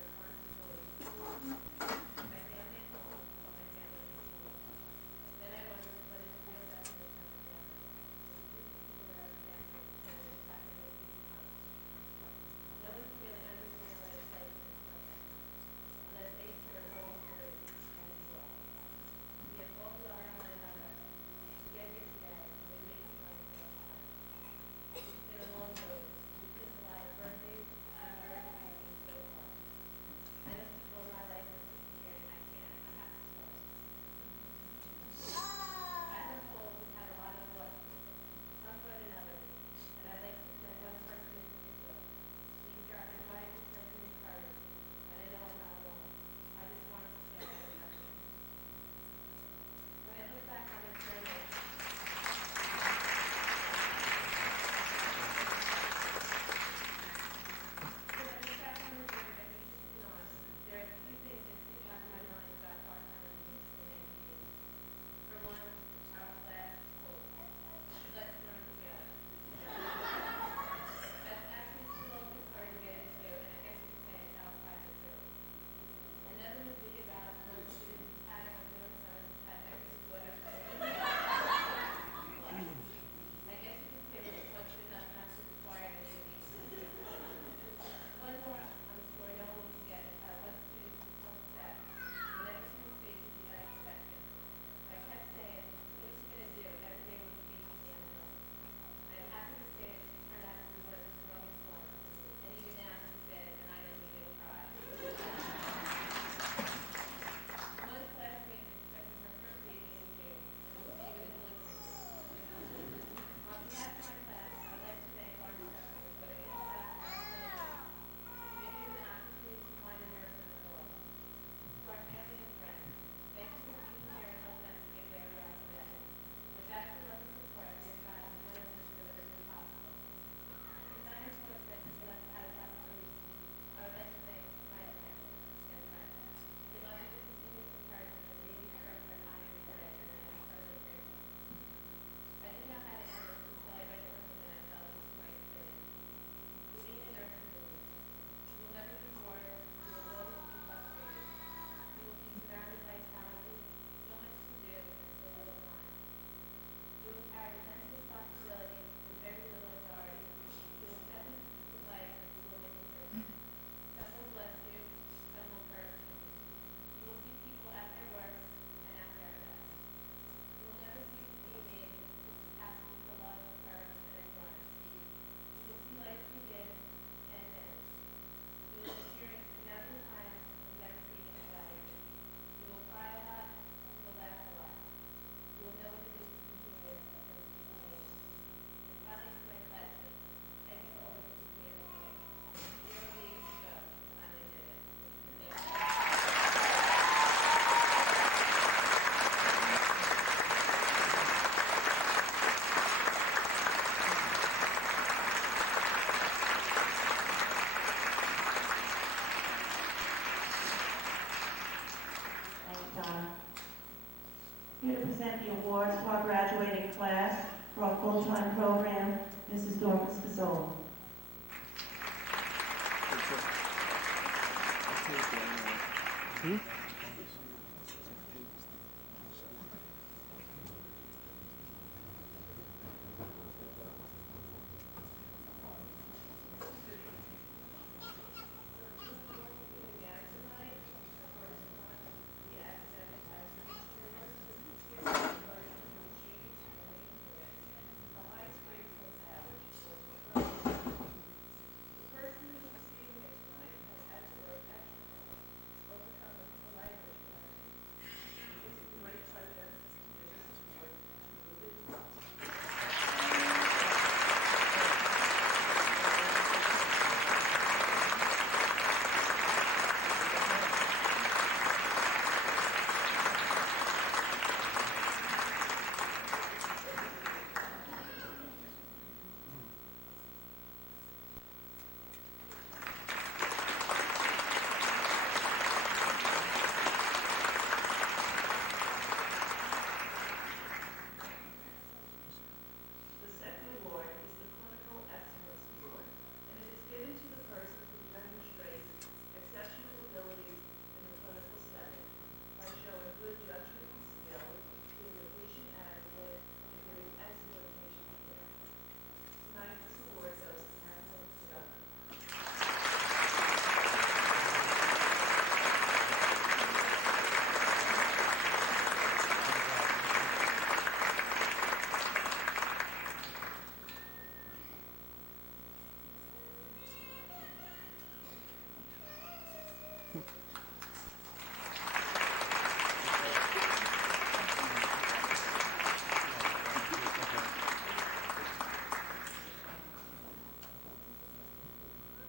awards to our graduating class for our full-time program, Mrs. Dorcas Cazzola.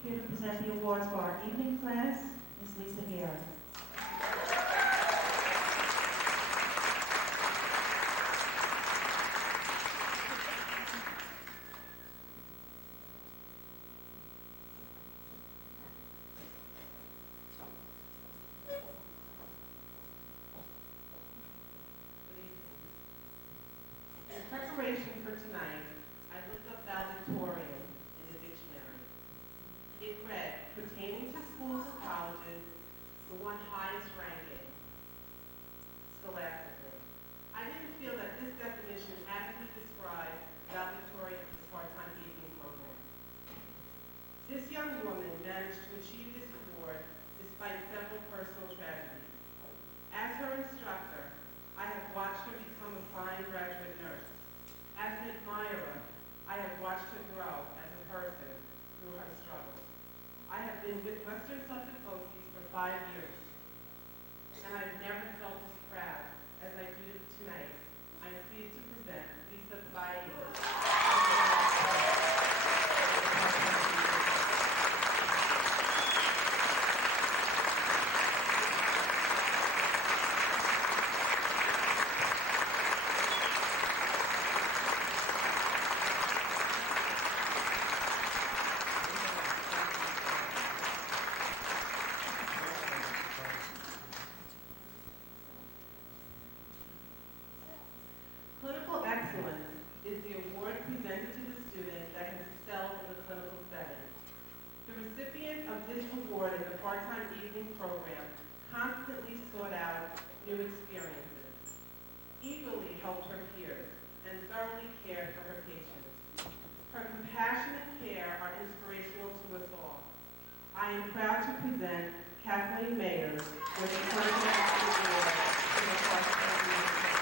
Here to present the awards for our evening class is Lisa Guerra. In preparation for tonight, I looked up valedictorian in the dictionary. It read, pertaining to schools or colleges, the one highest ranking, scholastically. I didn't feel that this definition adequately described valedictorian of the part-time evening program. This young woman managed to achieve this award despite several personal tragedies. As her instructor, I have watched her become a fine graduate nurse. As an admirer, I have watched her grow as a person through her struggles. I have been with Western Suffolk Okies for 5 years, and I've never felt as proud as I do tonight. I'm pleased to present Lisa Baez. Clinical excellence is the award presented to the student that has excelled in the clinical setting. The recipient of this award in the part-time evening program constantly sought out new experiences, eagerly helped her peers, and thoroughly cared for her patients. Her compassion and care are inspirational to us all. I am proud to present Kathleen Mayers with the Clinical Excellence Award in the part-time evening program.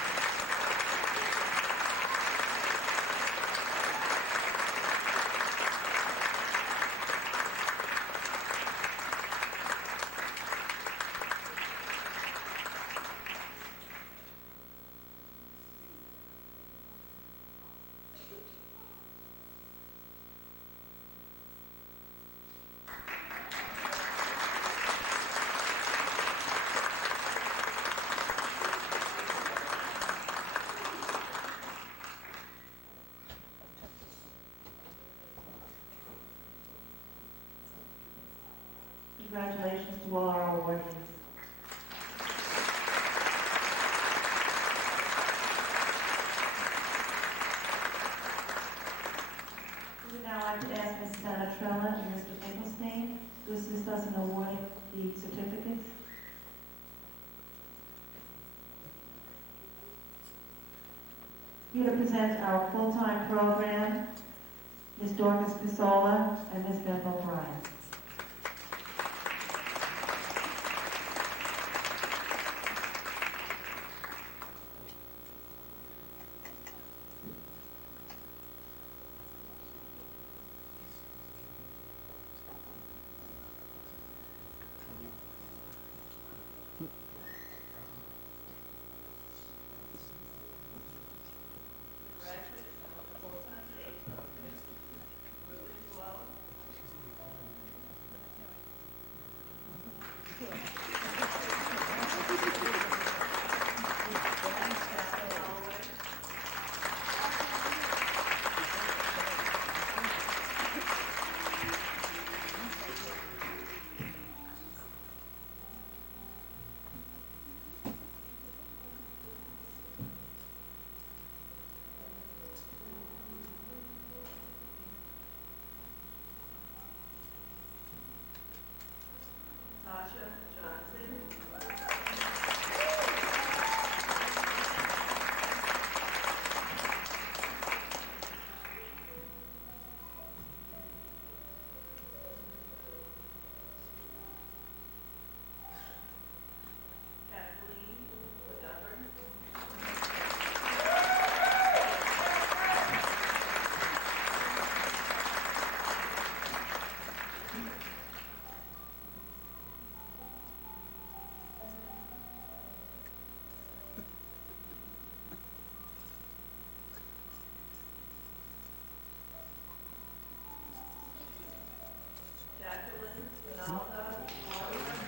Congratulations to all our awardees. Sanatrella and Mr. Finkelstein to assist us in awarding the certificates. Here to present our full-time program, Ms. Dorcas Casola and Ms. Beth O'Brien. Tasha Johnson. Kathleen McGovern. Jacqueline Ronaldo Warner.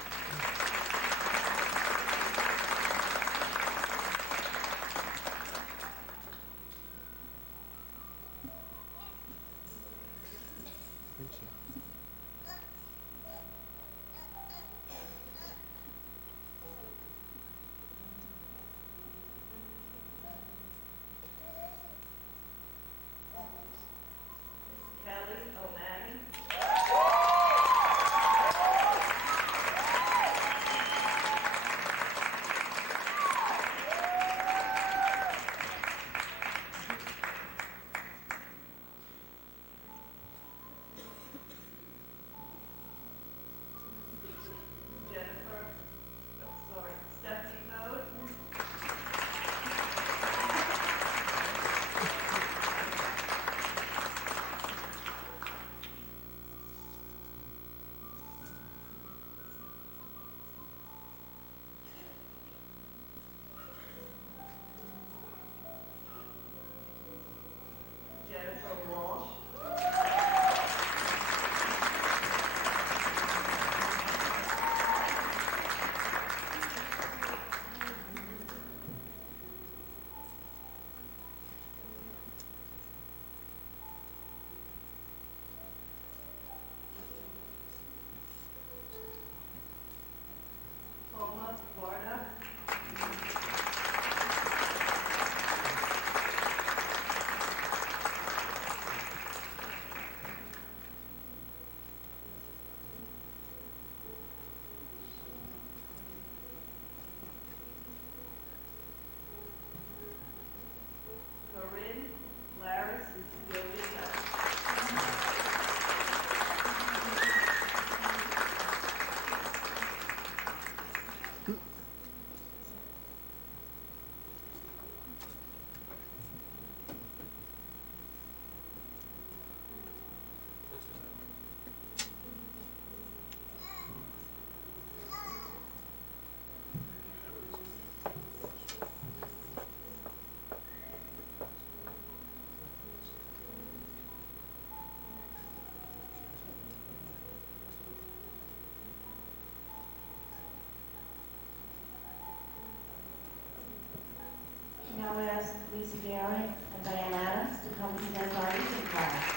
Kelly O'Malley. Stephanie Mode. Jennifer Walsh. Toma Guarda. Corinne Laris Yovita. Now ask Lisa Gehring and Diane Adams to come present our evening class.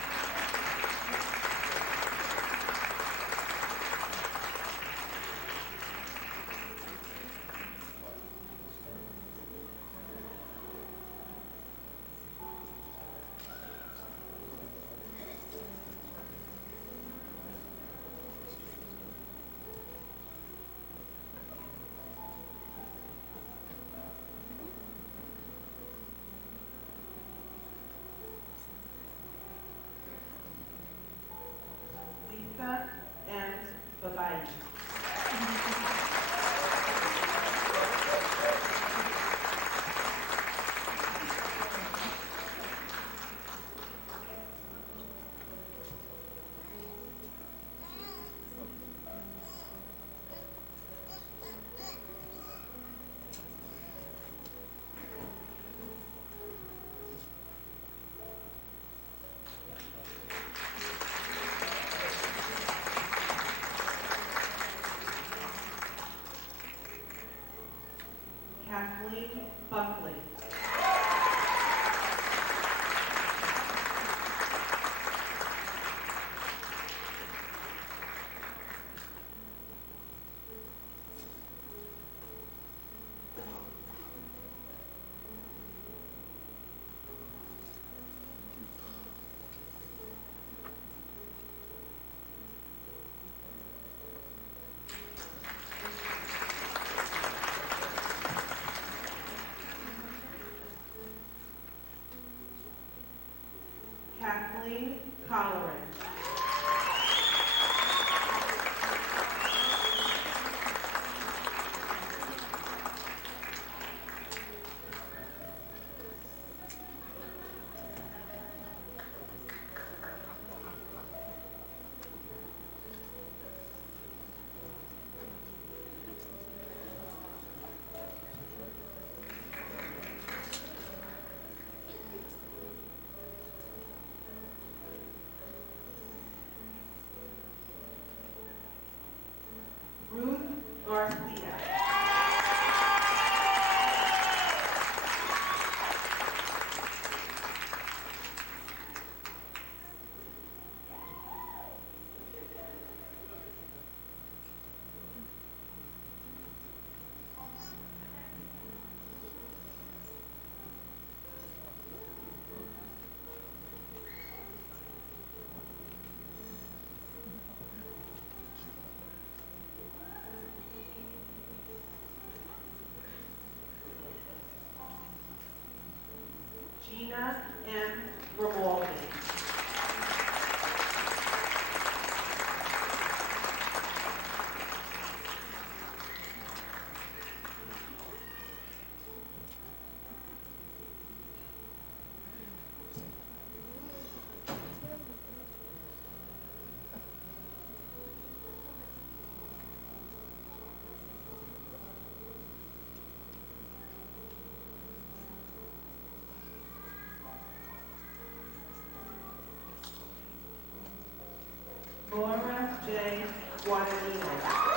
Kathleen Colleran. Ruth Garcia. Gina M. Grimaldi. Laura J. Guadagnino.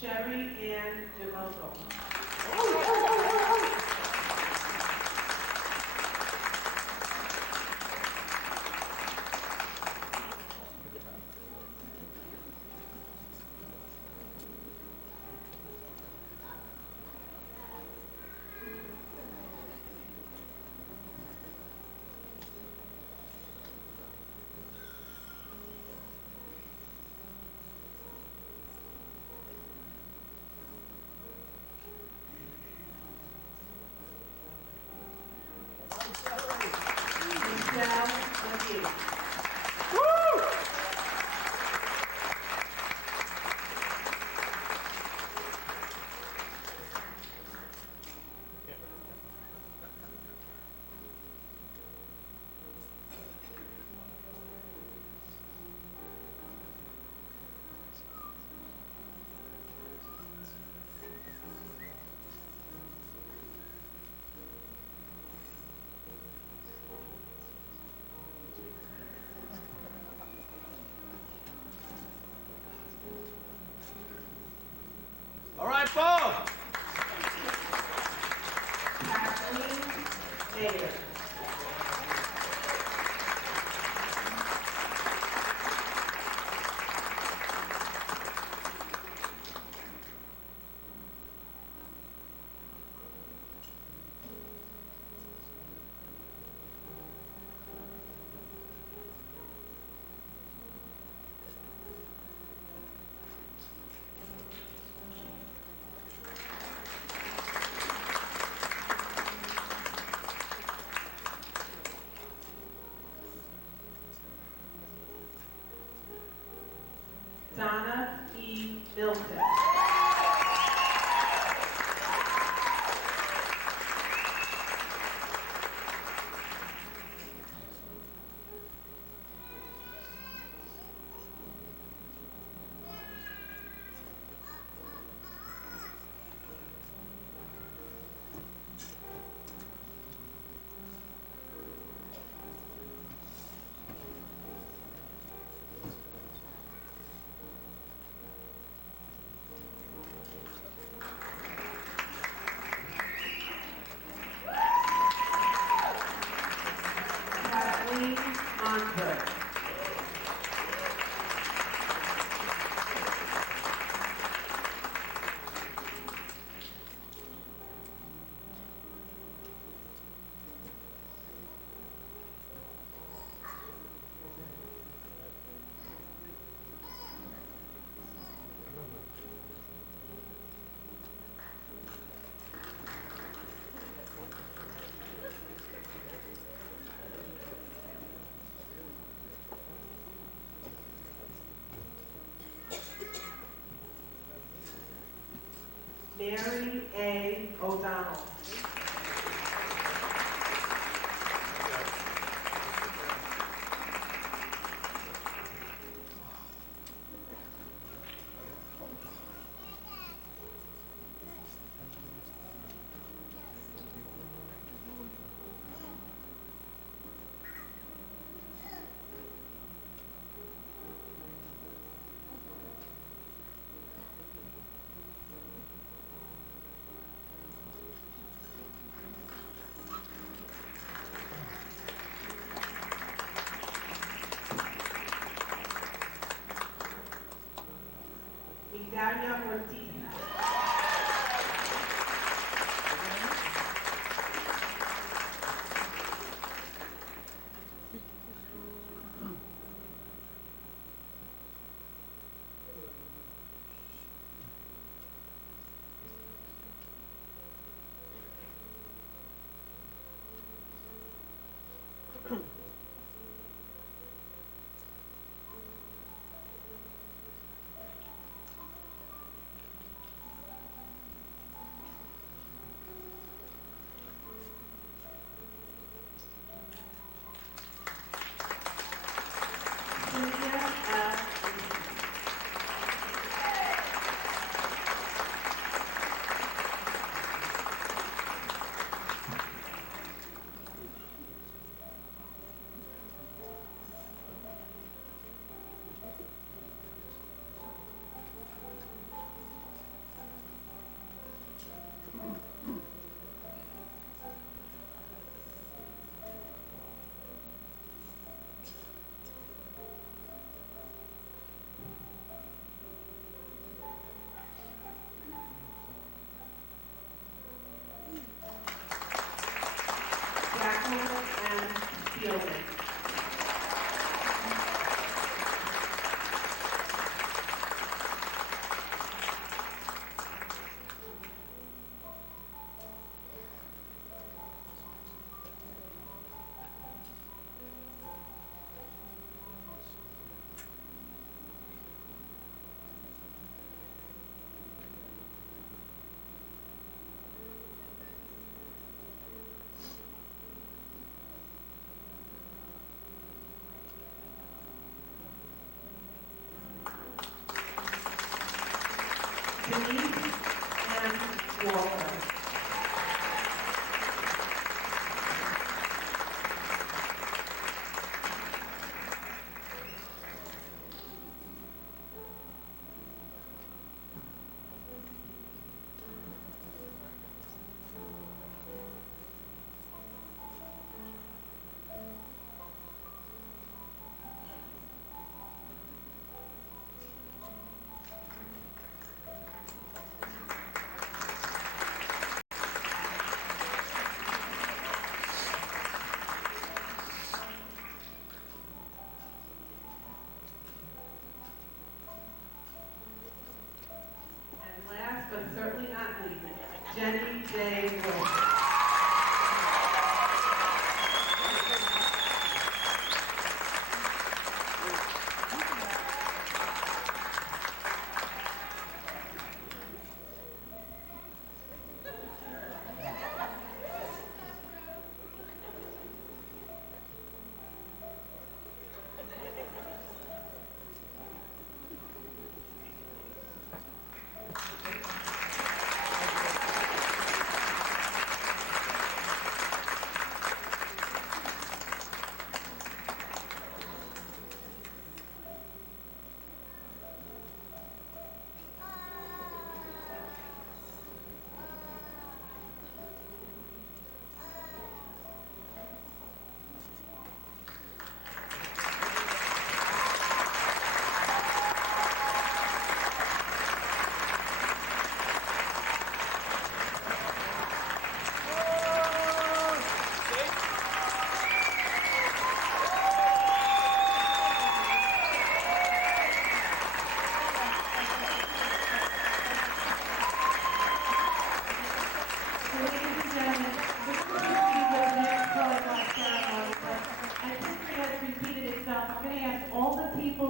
Sherry Ann DeMogo. Montverde. Mary A. O'Donnell. Daria Ortiz.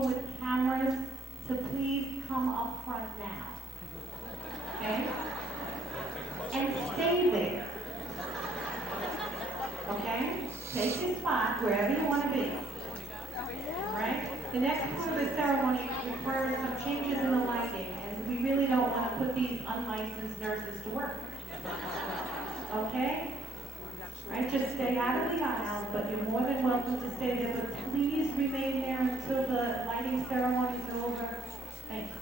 people with cameras to please come up front now. Okay? And stay there. Okay? Take your spot wherever you want to be. Right? The next part of the ceremony requires some changes in the lighting, and we really don't want to put these unlicensed nurses to work. Okay? Right? Just stay out of the aisle, but you're more than welcome to stay there, but please remain there until the lighting ceremony is over. Thank you.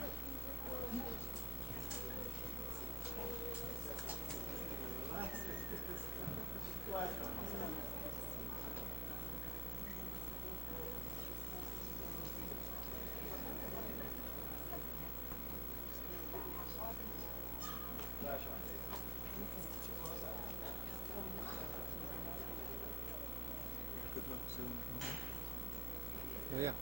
Oh, yeah.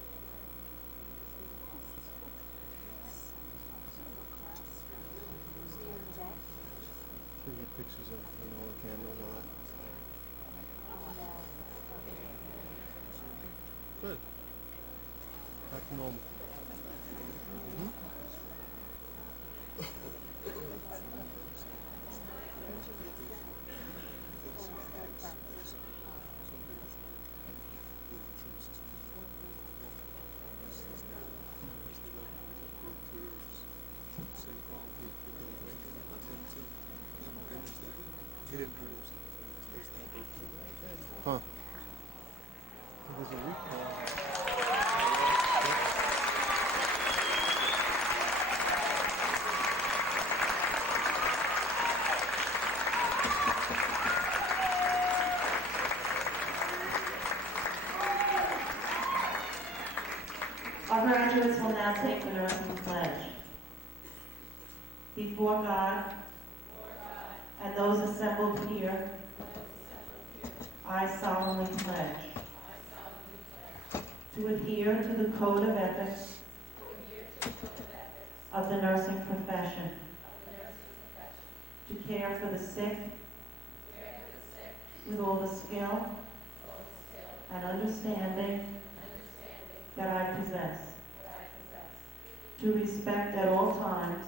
Take your pictures of, the camera and all that. Good. Back to normal. Huh. There's a recall. Our graduates will now take the nursing pledge. Before God and those assembled here, I solemnly pledge to adhere to the code of ethics of the nursing profession, to care for the sick with all the skill and understanding that I possess, to respect at all times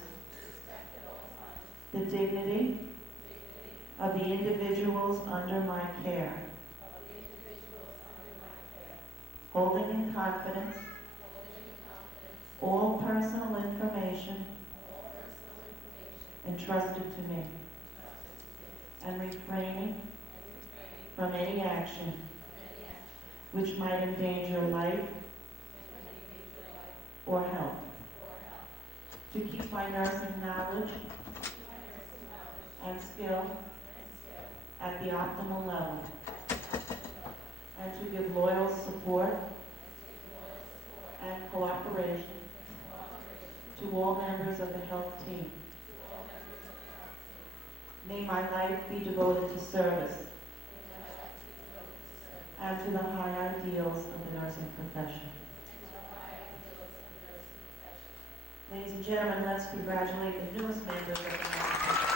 the dignity of the individuals under my care, holding in confidence all personal information entrusted to me, and refraining from any action which might endanger life or health, to keep my nursing knowledge and skill at the optimal level, and to give loyal support and cooperation to all members of the health team. May my life be devoted to service and to the high ideals of the nursing profession. Ladies and gentlemen, let's congratulate the newest members of the nursing profession.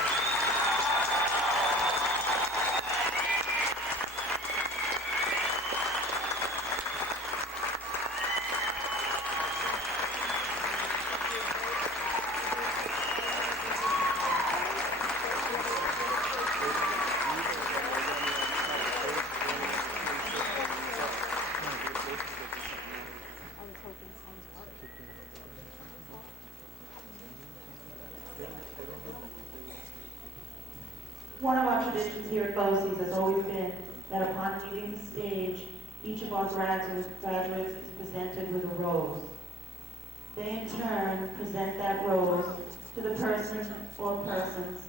One of our traditions here at BOCES has always been that upon leaving the stage, each of our graduates is presented with a rose. They in turn present that rose to the person or persons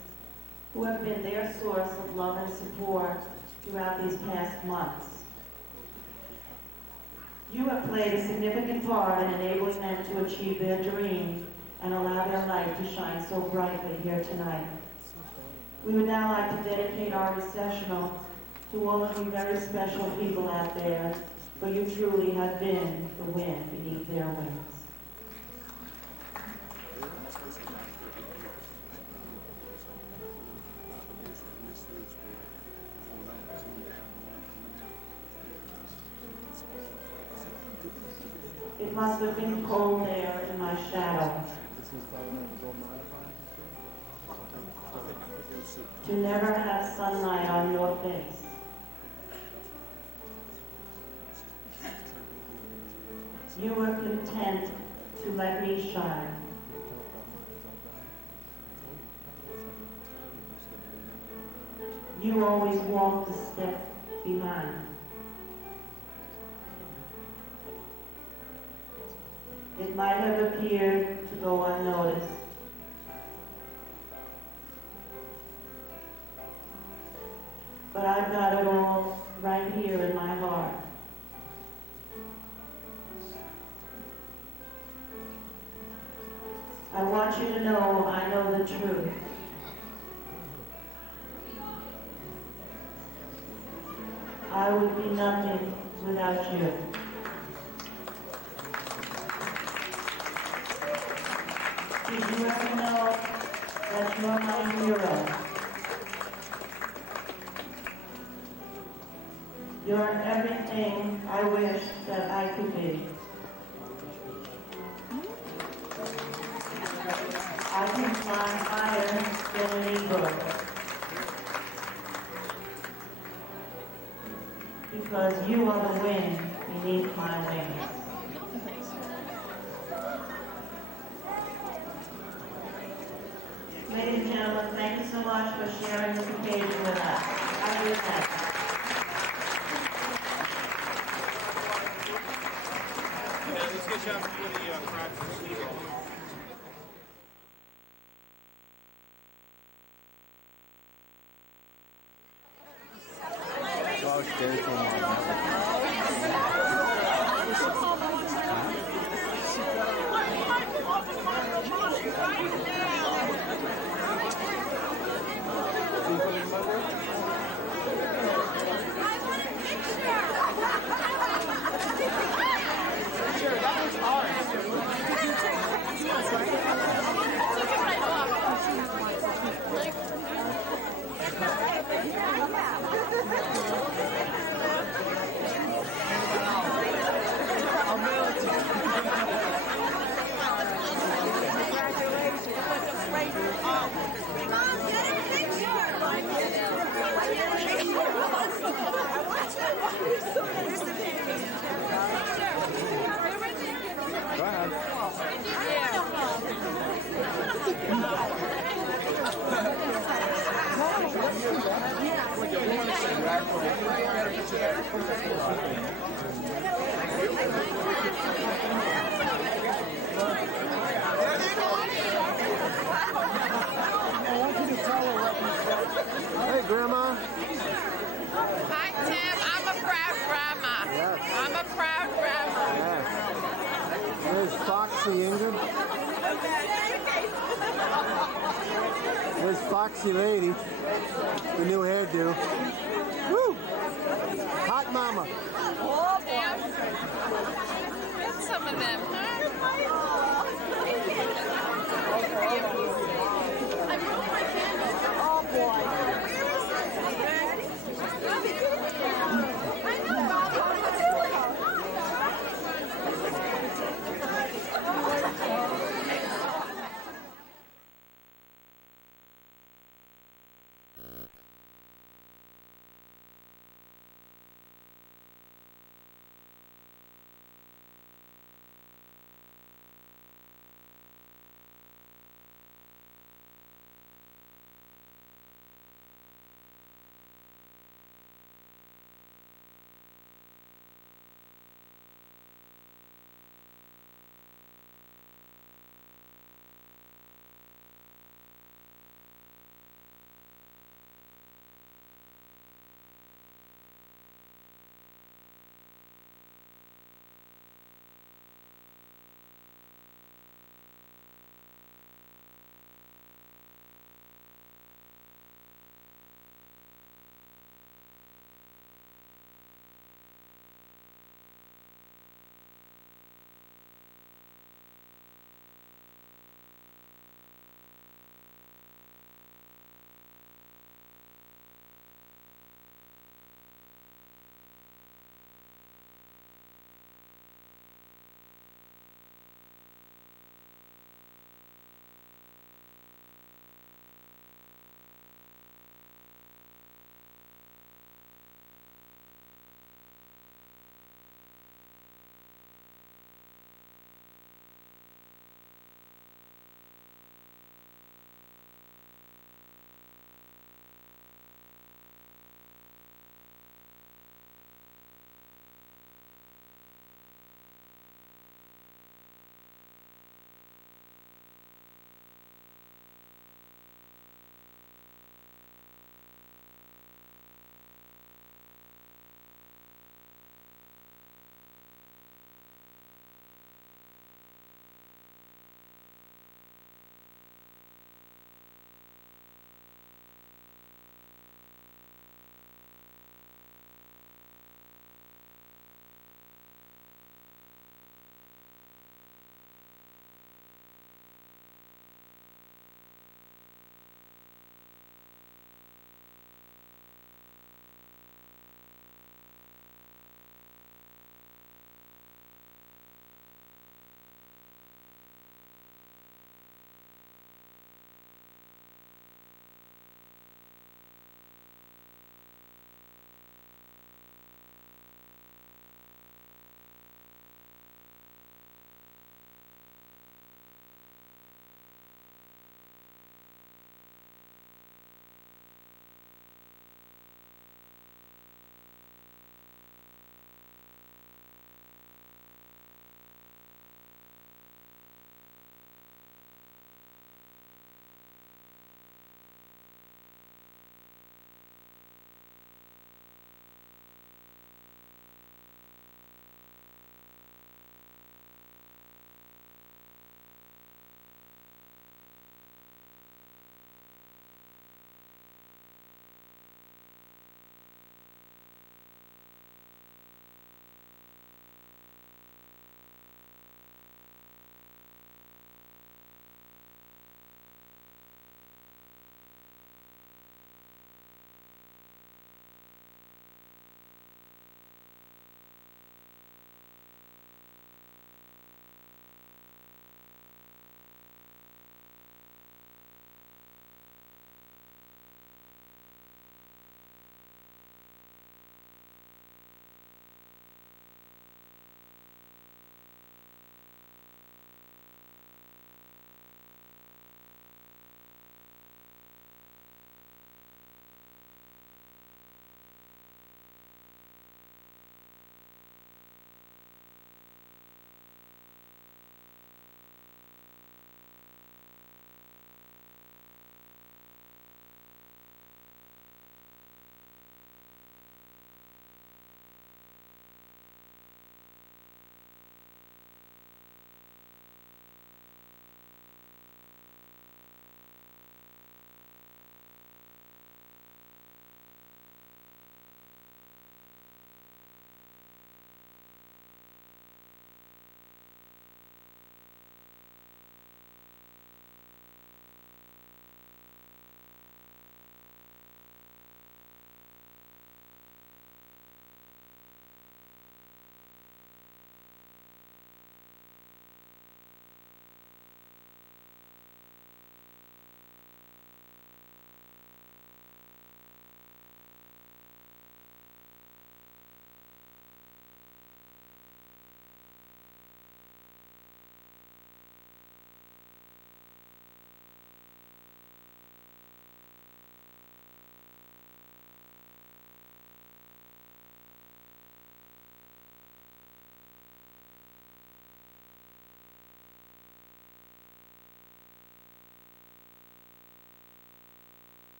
who have been their source of love and support throughout these past months. You have played a significant part in enabling them to achieve their dreams and allow their light to shine so brightly here tonight. We would now like to dedicate our recessional to all of you very special people out there, for you truly have been the wind beneath their wings. If It must have been cold there in my shadow. To never have sunlight on your face. You were content to let me shine. You always walked a step behind. It might have appeared to go unnoticed. But I've got it all right here in my heart. I want you to know I know the truth. I would be nothing without you. Did you ever know that you're my hero? You're everything I wish that I could be. I can fly higher than an eagle. Because you are the wind beneath my wings. Ladies and gentlemen, thank you so much for sharing this occasion with us. Have a good night. Let's get you up for the crowd for Steve. Hey, Grandma. Hi, Tim. I'm a proud grandma. Yes. I'm a proud grandma. Yes. There's Foxy Ingrid. There's Foxy Lady. The new hairdo. Woo! Hot Mama. Oh, boy. Get some of them, huh?